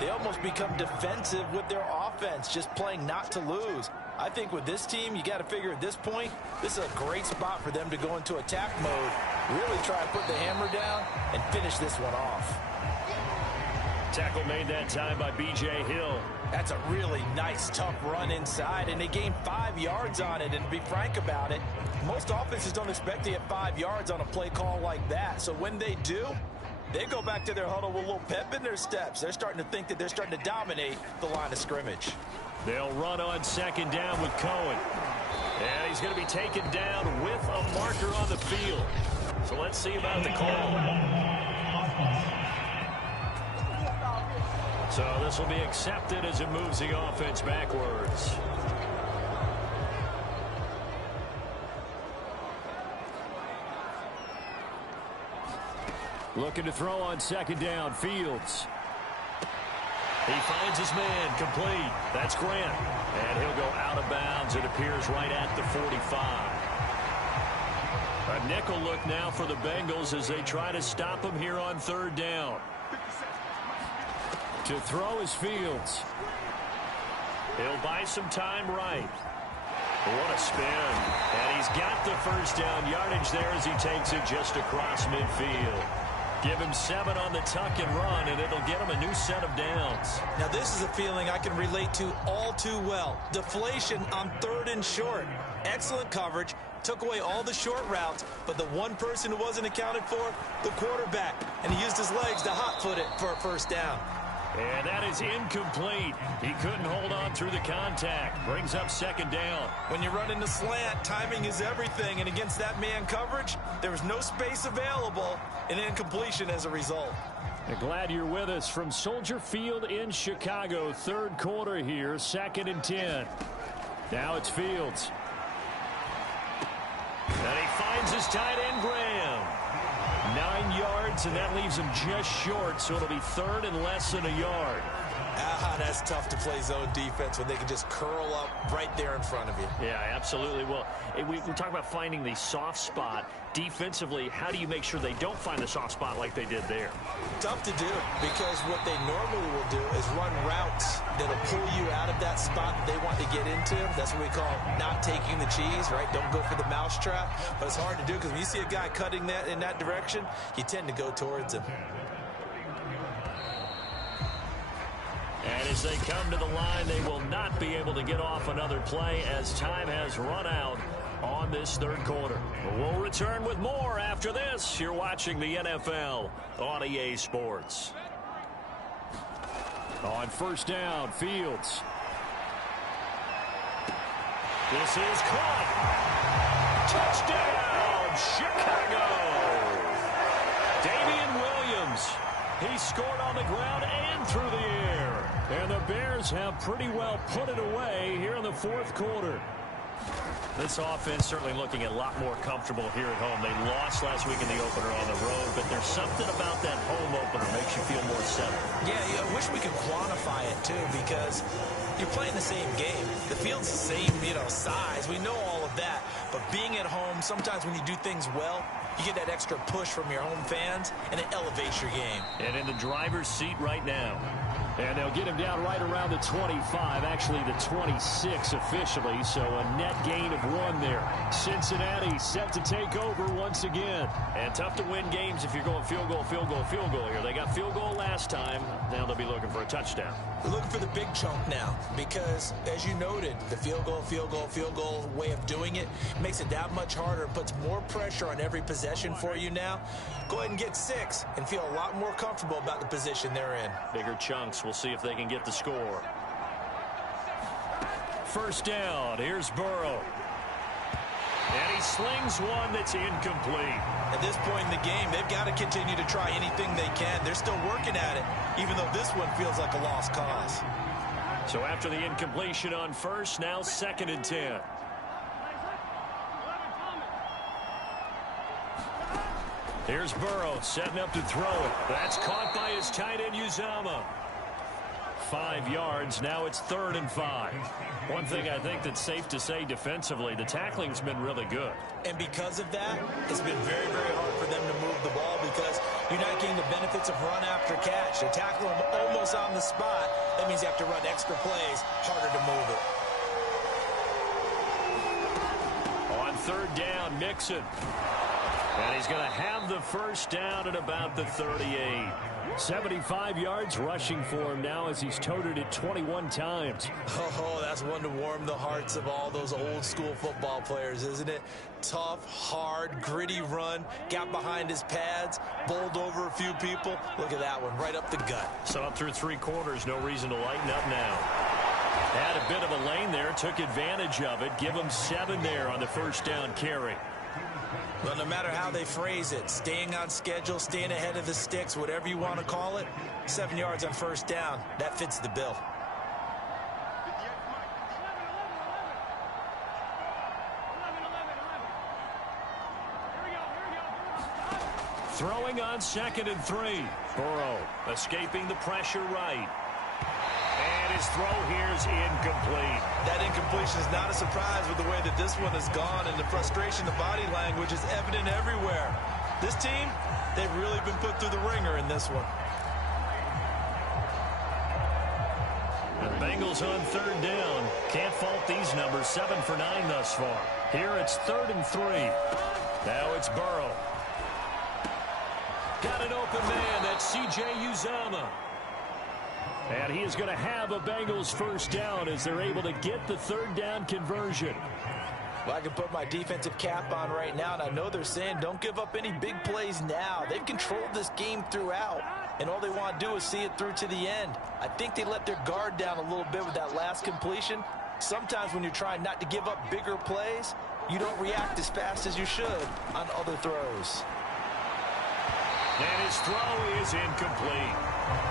they almost become defensive with their offense, just playing not to lose. I think with this team, you got to figure at this point, this is a great spot for them to go into attack mode, really try and put the hammer down and finish this one off. Tackle made that time by B.J. Hill. That's a really nice, tough run inside, and they gained 5 yards on it. And to be frank about it, most offenses don't expect to get 5 yards on a play call like that. So when they do, they go back to their huddle with a little pep in their steps. They're starting to think that they're starting to dominate the line of scrimmage. They'll run on second down with Cohen. And he's going to be taken down with a marker on the field. So let's see about the call. So this will be accepted as it moves the offense backwards. Looking to throw on second down. Fields. He finds his man, complete. That's Grant. And he'll go out of bounds, it appears, right at the 45. A nickel look now for the Bengals as they try to stop him here on third down. To throw is Fields. He'll buy some time right. What a spin. And he's got the first down yardage there as he takes it just across midfield. Give him 7 on the tuck and run, and it'll get him a new set of downs. Now, this is a feeling I can relate to all too well. Deflation on third and short. Excellent coverage. Took away all the short routes, but the one person who wasn't accounted for, the quarterback. And he used his legs to hot-foot it for a first down. And that is incomplete. He couldn't hold on through the contact. Brings up second down. When you're running the slant, timing is everything. And against that man coverage, there was no space available. An incompletion as a result. Glad you're with us from Soldier Field in Chicago. Third quarter here, 2nd and 10. Now it's Fields. And he finds his tight end, Graham. 9 yards, and that leaves him just short, so it'll be third and less than a yard. That's tough to play zone defense when they can just curl up right there in front of you. Yeah, absolutely. Well, we talk about finding the soft spot. Defensively, how do you make sure they don't find the soft spot like they did there? Tough to do, because what they normally will do is run routes that'll pull you out of that spot that they want to get into. That's what we call not taking the cheese, right? Don't go for the mousetrap. But it's hard to do because when you see a guy cutting that in that direction, you tend to go towards him. And as they come to the line, they will not be able to get off another play as time has run out on this third quarter. We'll return with more after this. You're watching the NFL on EA Sports. On first down, Fields. This is caught. Touchdown, Chicago. Damian Williams. He scored on the ground and through the air. And the Bears have pretty well put it away here in the fourth quarter. This offense certainly looking a lot more comfortable here at home. They lost last week in the opener on the road, but there's something about that home opener makes you feel more settled. Yeah, I wish we could quantify it, too, because you're playing the same game. The field's the same, size. We know all of that. But being at home, sometimes when you do things well, you get that extra push from your home fans, and it elevates your game. And in the driver's seat right now. And they'll get him down right around the 25, actually the 26 officially, so a net gain of 1 there. Cincinnati set to take over once again. And tough to win games if you're going field goal, field goal, field goal here. They got field goal last time. Now they'll be looking for a touchdown. We're looking for the big chunk now because, as you noted, the field goal way of doing it makes it that much harder, puts more pressure on every possession for you now. Go ahead and get 6 and feel a lot more comfortable about the position they're in. Bigger chunks. We'll see if they can get the score. First down. Here's Burrow. And he slings one that's incomplete. At this point in the game, they've got to continue to try anything they can. They're still working at it, even though this one feels like a lost cause. So after the incompletion on first, now 2nd and 10. Here's Burrow setting up to throw it. That's caught by his tight end, Uzomah. 5 yards. Now it's 3rd and 5. One thing I think that's safe to say defensively, the tackling's been really good. And because of that, it's been very, very hard for them to move the ball because you're not getting the benefits of run after catch. They're tackling them almost on the spot. That means you have to run extra plays, harder to move it. On 3rd down, Mixon. And he's going to have the first down at about the 38. 75 yards rushing for him now as he's toted it 21 times. Oh, that's one to warm the hearts of all those old school football players, isn't it? Tough, hard, gritty run, got behind his pads, bowled over a few people. Look at that one, right up the gut. So up through 3 quarters, no reason to lighten up now. Had a bit of a lane there, took advantage of it. Give him 7 there on the first down carry. Well, no matter how they phrase it, staying on schedule, staying ahead of the sticks, whatever you want to call it, 7 yards on first down, that fits the bill. Throwing on 2nd and 3. Burrow escaping the pressure right. And his throw here is incomplete. That incompletion is not a surprise with the way that this one has gone, and the frustration, the body language is evident everywhere. This team, they've really been put through the ringer in this one. The Bengals on 3rd down. Can't fault these numbers. 7 for 9 thus far. Here it's 3rd and 3. Now it's Burrow. Got an open man. That's C.J. Uzomah. And he is going to have a Bengals first down as they're able to get the 3rd down conversion. Well, I can put my defensive cap on right now, and I know they're saying don't give up any big plays now. They've controlled this game throughout, and all they want to do is see it through to the end. I think they let their guard down a little bit with that last completion. Sometimes when you're trying not to give up bigger plays, you don't react as fast as you should on other throws. And his throw is incomplete.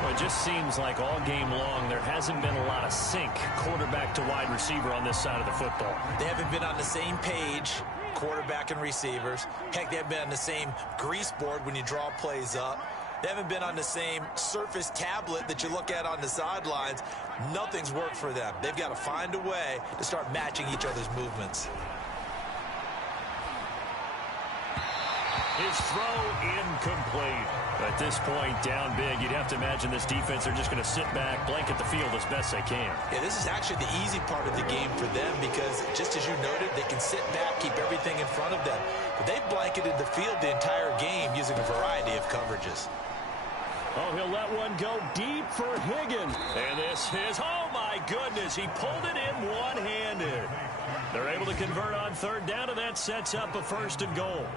Well, it just seems like all game long there hasn't been a lot of sync quarterback to wide receiver on this side of the football. They haven't been on the same page, quarterback and receivers. Heck, they haven't been on the same grease board when you draw plays up. They haven't been on the same surface tablet that you look at on the sidelines. Nothing's worked for them. They've got to find a way to start matching each other's movements. His throw incomplete. At this point, down big, you'd have to imagine this defense are just going to sit back, blanket the field as best they can. Yeah, this is actually the easy part of the game for them because, just as you noted, they can sit back, keep everything in front of them. But they've blanketed the field the entire game using a variety of coverages. Oh, he'll let one go deep for Higgins. And this is, oh my goodness, he pulled it in one-handed. They're able to convert on 3rd down, and that sets up a 1st and goal.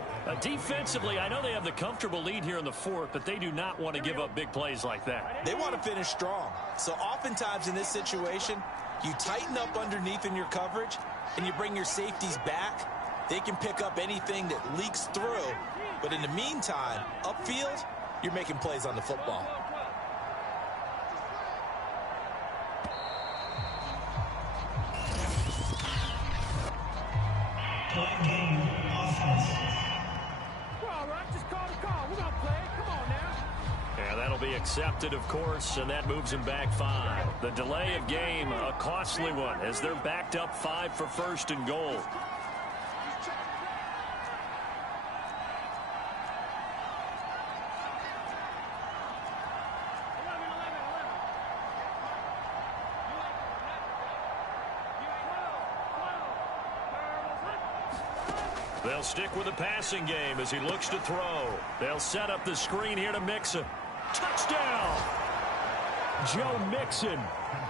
Defensively, I know they have the comfortable lead here in the 4th, but they do not want to give up big plays like that. They want to finish strong. So oftentimes in this situation, you tighten up underneath in your coverage, and you bring your safeties back. They can pick up anything that leaks through. But in the meantime, upfield, you're making plays on the football. Yeah, that'll be accepted, of course, and that moves him back 5. The delay of game, a costly one, as they're backed up 5 for 1st and goal. They'll stick with the passing game as he looks to throw. They'll set up the screen here to Mixon. Touchdown! Joe Mixon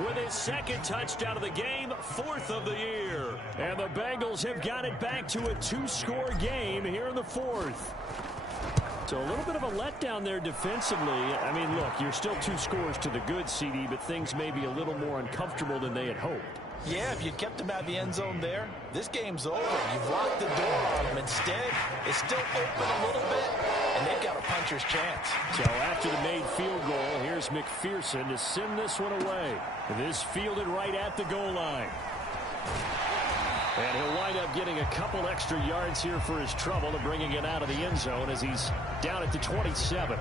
with his 2nd touchdown of the game, 4th of the year. And the Bengals have got it back to a 2-score game here in the 4th. So a little bit of a letdown there defensively. I mean, look, you're still 2 scores to the good, CD, but things may be a little more uncomfortable than they had hoped. Yeah, if you kept them out of the end zone there, this game's over. You've locked the door on them. Instead, it's still open a little bit, and they've got a puncher's chance. So after the made field goal, here's McPherson to send this one away. This fielded right at the goal line. And he'll wind up getting a couple extra yards here for his trouble to bringing it out of the end zone as he's down at the 27.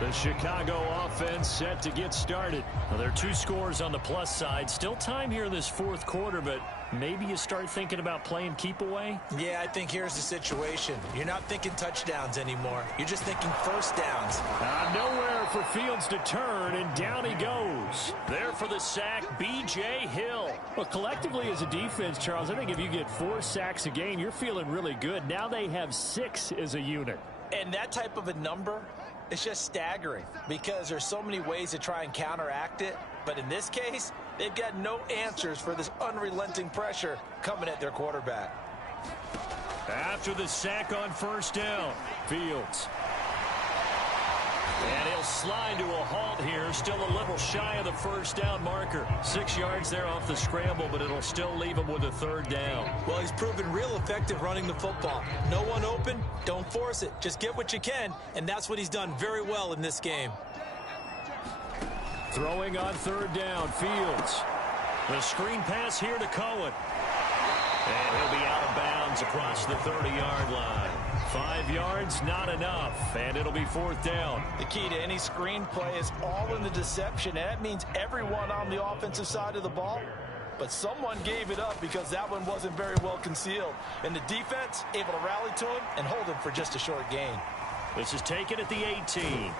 The Chicago offense set to get started. Well, there are 2 scores on the plus side. Still time here in this 4th quarter, but maybe you start thinking about playing keep away? Yeah, I think here's the situation. You're not thinking touchdowns anymore. You're just thinking 1st downs. Nowhere for Fields to turn, and down he goes. There for the sack, B.J. Hill. Well, collectively as a defense, Charles, I think if you get 4 sacks a game, you're feeling really good. Now they have 6 as a unit. And that type of a number, it's just staggering because there's so many ways to try and counteract it. But in this case, they've got no answers for this unrelenting pressure coming at their quarterback. After the sack on 1st down, Fields. And he'll slide to a halt here, still a little shy of the 1st down marker. 6 yards there off the scramble, but it'll still leave him with a 3rd down. Well, he's proven real effective running the football. No one open, don't force it. Just get what you can, and that's what he's done very well in this game. Throwing on 3rd down, Fields. The screen pass here to Cohen. And he'll be out of bounds across the 30-yard line. 5 yards, not enough, and it'll be 4th down. The key to any screenplay is all in the deception, and that means everyone on the offensive side of the ball. But someone gave it up because that one wasn't very well concealed. And the defense able to rally to him and hold him for just a short gain. This is taken at the 18.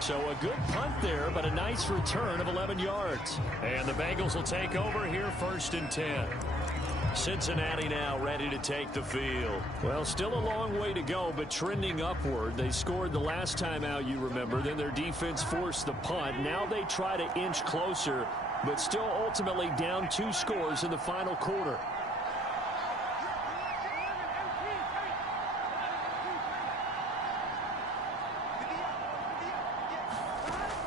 So a good punt there, but a nice return of 11 yards. And the Bengals will take over here 1st and 10. Cincinnati now ready to take the field. Well, still a long way to go, but trending upward. They scored the last time out, you remember. Then their defense forced the punt. Now they try to inch closer, but still ultimately down 2 scores in the final quarter.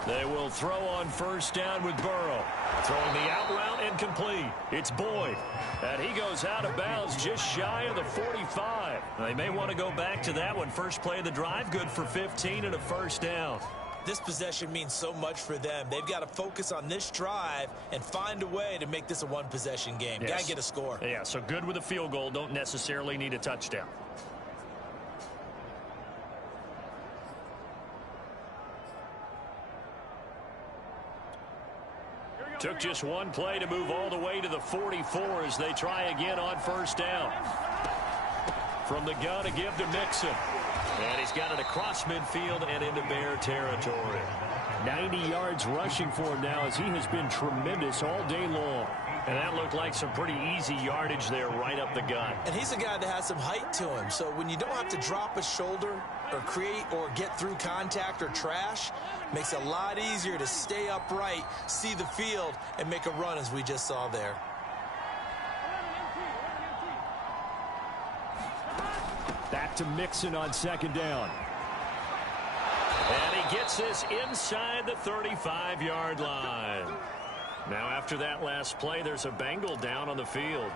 They will throw on 1st down with Burrow. Throwing the out route incomplete. It's Boyd. And he goes out of bounds just shy of the 45. They may want to go back to that one. First play of the drive, good for 15 and a 1st down. This possession means so much for them. They've got to focus on this drive and find a way to make this a one-possession game. Yes. Got to get a score. Yeah, so good with a field goal. Don't necessarily need a touchdown. Took just one play to move all the way to the 44 as they try again on 1st down. From the gun to give to Mixon. And he's got it across midfield and into Bear territory. 90 yards rushing for him now as he has been tremendous all day long. And that looked like some pretty easy yardage there right up the gut. And he's a guy that has some height to him. So when you don't have to drop a shoulder or create or get through contact or trash, makes it a lot easier to stay upright, see the field, and make a run as we just saw there. Back to Mixon on 2nd down. And he gets this inside the 35-yard line. Now after that last play, there's a Bengal down on the field.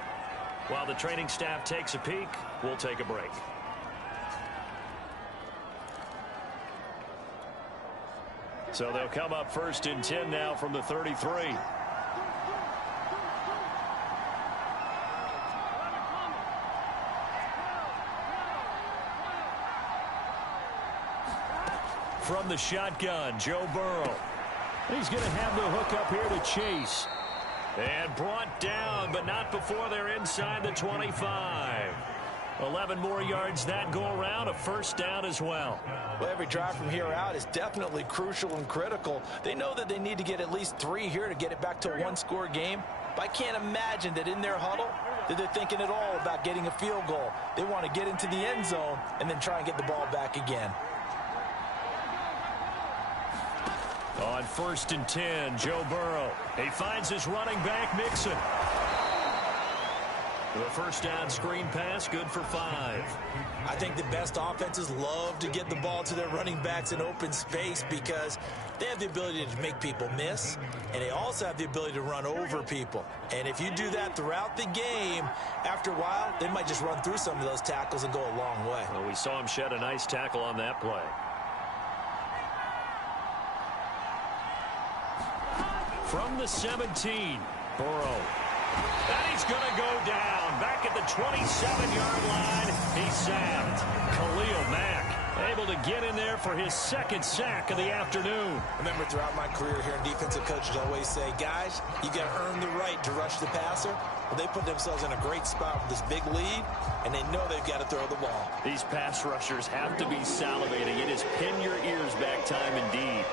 While the training staff takes a peek, we'll take a break. So they'll come up 1st and 10 now from the 33. From the shotgun, Joe Burrow. He's going to have the hook up here to Chase. And brought down, but not before they're inside the 25. 11 more yards that go around, a 1st down as well. Well, every drive from here out is definitely crucial and critical. They know that they need to get at least 3 here to get it back to a 1-score game. But I can't imagine that in their huddle that they're thinking at all about getting a field goal. They want to get into the end zone and then try and get the ball back again. On 1st and 10, Joe Burrow. He finds his running back, Mixon. The 1st down screen pass, good for 5. I think the best offenses love to get the ball to their running backs in open space because they have the ability to make people miss, and they also have the ability to run over people. And if you do that throughout the game, after a while, they might just run through some of those tackles and go a long way. Well, we saw him shed a nice tackle on that play. From the 17, Burrow. And he's going to go down. Back at the 27-yard line, he's sacked. Khalil Mack able to get in there for his 2nd sack of the afternoon. Remember, throughout my career here in defensive coaches always say, guys, you got to earn the right to rush the passer. Well, they put themselves in a great spot with this big lead, and they know they've got to throw the ball. These pass rushers have to be salivating. It is pin your ears back time indeed.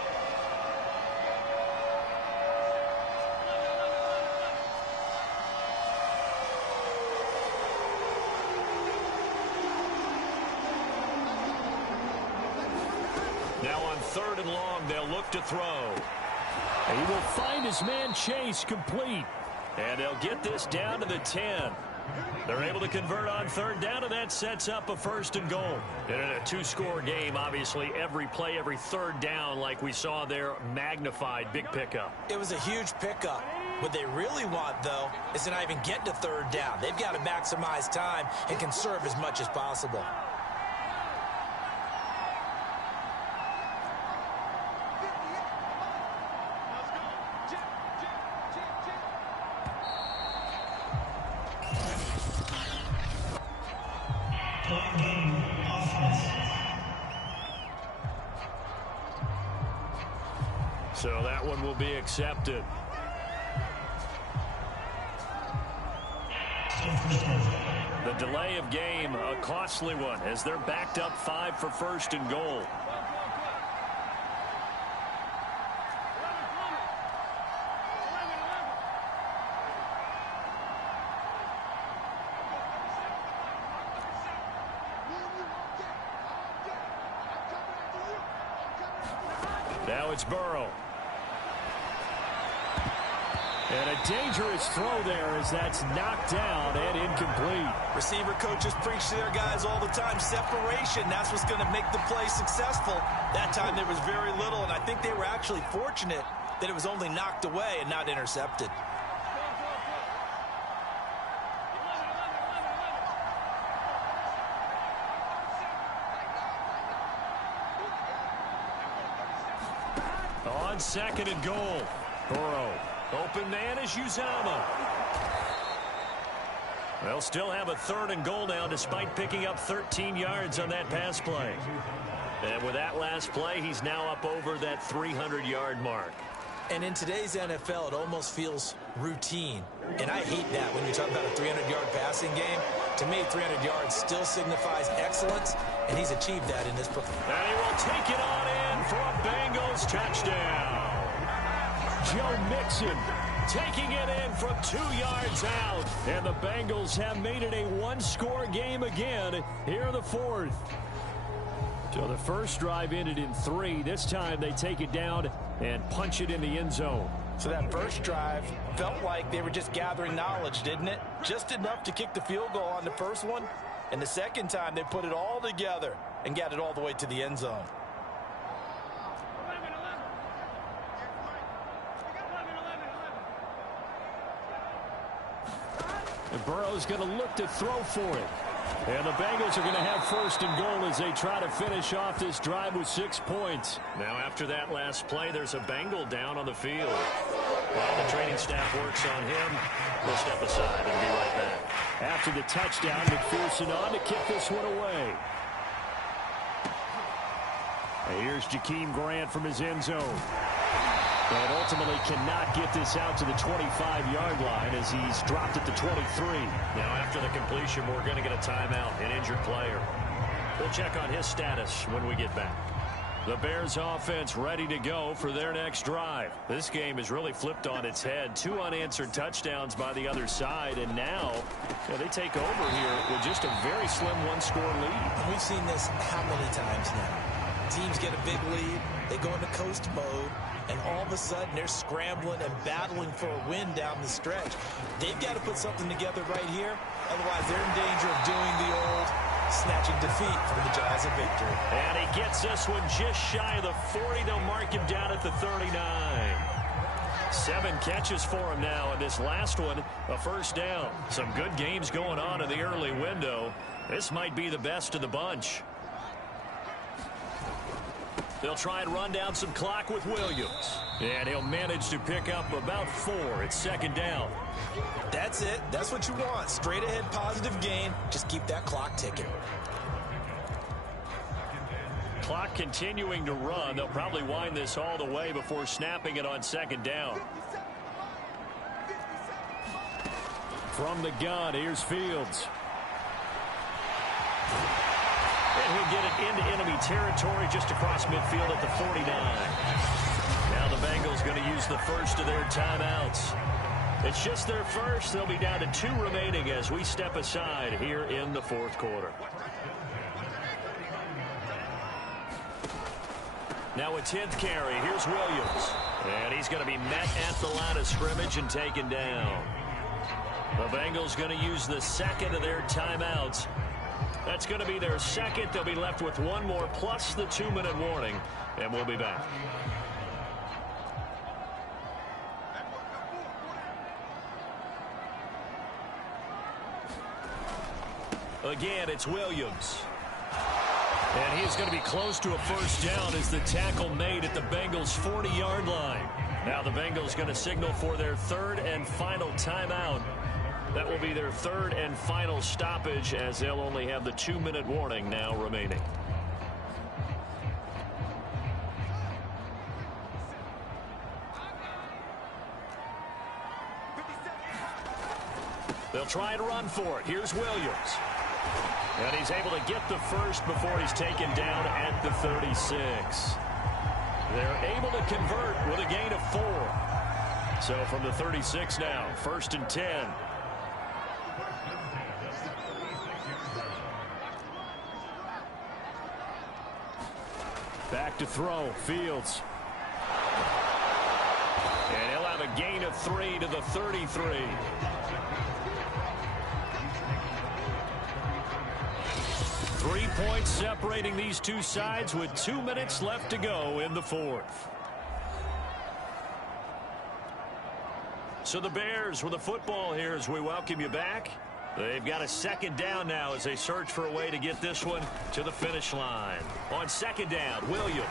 Now on 3rd and long, they'll look to throw. He will find his man Chase complete. And they'll get this down to the 10. They're able to convert on 3rd down, and that sets up a 1st and goal. And in a 2-score game, obviously, every play, every 3rd down, like we saw there, magnified, big pickup. It was a huge pickup. What they really want, though, is to not even get to 3rd down. They've got to maximize time and conserve as much as possible. So that one will be accepted. The delay of game, a costly one, as they're backed up 5 for first and goal. Now it's Burrow. And a dangerous throw there as that's knocked down and incomplete. Receiver coaches preach to their guys all the time. Separation, that's what's going to make the play successful. That time there was very little, and I think they were actually fortunate that it was only knocked away and not intercepted. On second and goal, Burrow. Open man is Uzomah. They'll still have a third and goal now despite picking up 13 yards on that pass play. And with that last play, he's now up over that 300-yard mark. And in today's NFL, it almost feels routine. And I hate that when you talk about a 300-yard passing game. To me, 300 yards still signifies excellence, and he's achieved that in this performance. And he will take it on in for a Bengals touchdown. Joe Mixon taking it in from 2 yards out. And the Bengals have made it a one-score game again here in the fourth. So the first drive ended in 3. This time they take it down and punch it in the end zone. So that first drive felt like they were just gathering knowledge, didn't it? Just enough to kick the field goal on the first one. And the second time they put it all together and got it all the way to the end zone. And Burrow's going to look to throw for it. And the Bengals are going to have first and goal as they try to finish off this drive with 6 points. Now after that last play, there's a Bengal down on the field. While the training staff works on him, we'll step aside and be right back. After the touchdown, McPherson on to kick this one away. And here's Jakeem Grant from his end zone. And ultimately cannot get this out to the 25-yard line as he's dropped at the 23. Now after the completion, we're going to get a timeout, an injured player. We'll check on his status when we get back. The Bears offense ready to go for their next drive. This game is really flipped on its head. 2 unanswered touchdowns by the other side, and now they take over here with just a very slim one-score lead. And we've seen this how many times now? Teams get a big lead, they go into coast mode, and all of a sudden they're scrambling and battling for a win down the stretch. They've got to put something together right here, otherwise they're in danger of doing the old snatching defeat from the jaws of victory. And he gets this one just shy of the 40. They'll mark him down at the 39. 7 catches for him now, and this last one, a first down. Some good games going on in the early window. This might be the best of the bunch. They'll try and run down some clock with Williams. And he'll manage to pick up about 4. It's second down. That's it. That's what you want. Straight ahead positive gain. Just keep that clock ticking. Clock continuing to run. They'll probably wind this all the way before snapping it on second down. From the gun, here's Fields. And he'll get it into enemy territory just across midfield at the 49. Now the Bengals going to use the first of their timeouts. It's just their first. They'll be down to 2 remaining as we step aside here in the fourth quarter. Now a 10th carry. Here's Williams. And he's going to be met at the line of scrimmage and taken down. The Bengals going to use the second of their timeouts. That's going to be their second. They'll be left with 1 more plus the 2-minute warning. And we'll be back. Again, it's Williams. And he's going to be close to a first down as the tackle made at the Bengals' 40-yard line. Now the Bengals going to signal for their 3rd and final timeout. That will be their 3rd and final stoppage as they'll only have the 2-minute warning now remaining. They'll try and run for it. Here's Williams. And he's able to get the first before he's taken down at the 36. They're able to convert with a gain of 4. So from the 36 now, 1st and 10. Back to throw, Fields. And he'll have a gain of 3 to the 33. Three points separating these two sides with 2 minutes left to go in the 4th. So the Bears with the football here as we welcome you back. They've got a 2nd down now as they search for a way to get this one to the finish line. On 2nd down, Williams.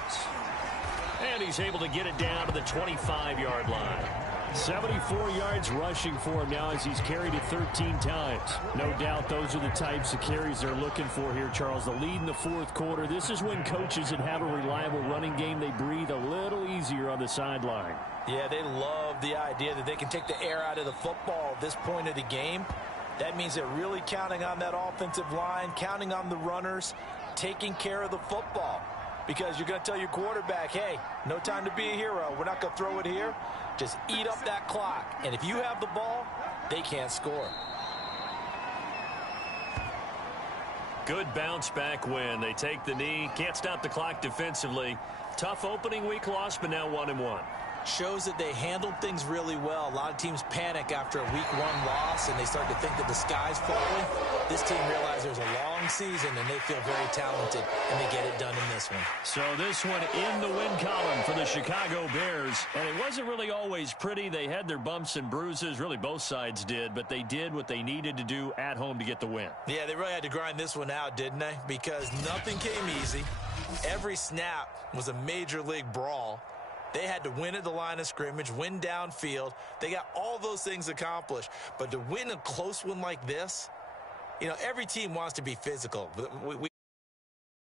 And he's able to get it down to the 25-yard line. 74 yards rushing for him now as he's carried it 13 times. No doubt those are the types of carries they're looking for here, Charles. The lead in the 4th quarter. This is when coaches that have a reliable running game, they breathe a little easier on the sideline. Yeah, they love the idea that they can take the air out of the football at this point of the game. That means they're really counting on that offensive line, counting on the runners, taking care of the football. Because you're going to tell your quarterback, hey, no time to be a hero. We're not going to throw it here. Just eat up that clock. And if you have the ball, they can't score. Good bounce back win. They take the knee. Can't stop the clock defensively. Tough opening week loss, but now 1-1. Shows that they handled things really well. A lot of teams panic after a week 1 loss, and they start to think that the sky's falling. This team realized there's a long season, and they feel very talented, and they get it done in this one. So this one in the win column for the Chicago Bears. And it wasn't really always pretty. They had their bumps and bruises. Really, both sides did. But they did what they needed to do at home to get the win. Yeah, they really had to grind this one out, didn't they? Because nothing came easy. Every snap was a major league brawl. They had to win at the line of scrimmage, win downfield. They got all those things accomplished. But to win a close one like this, you know, every team wants to be physical.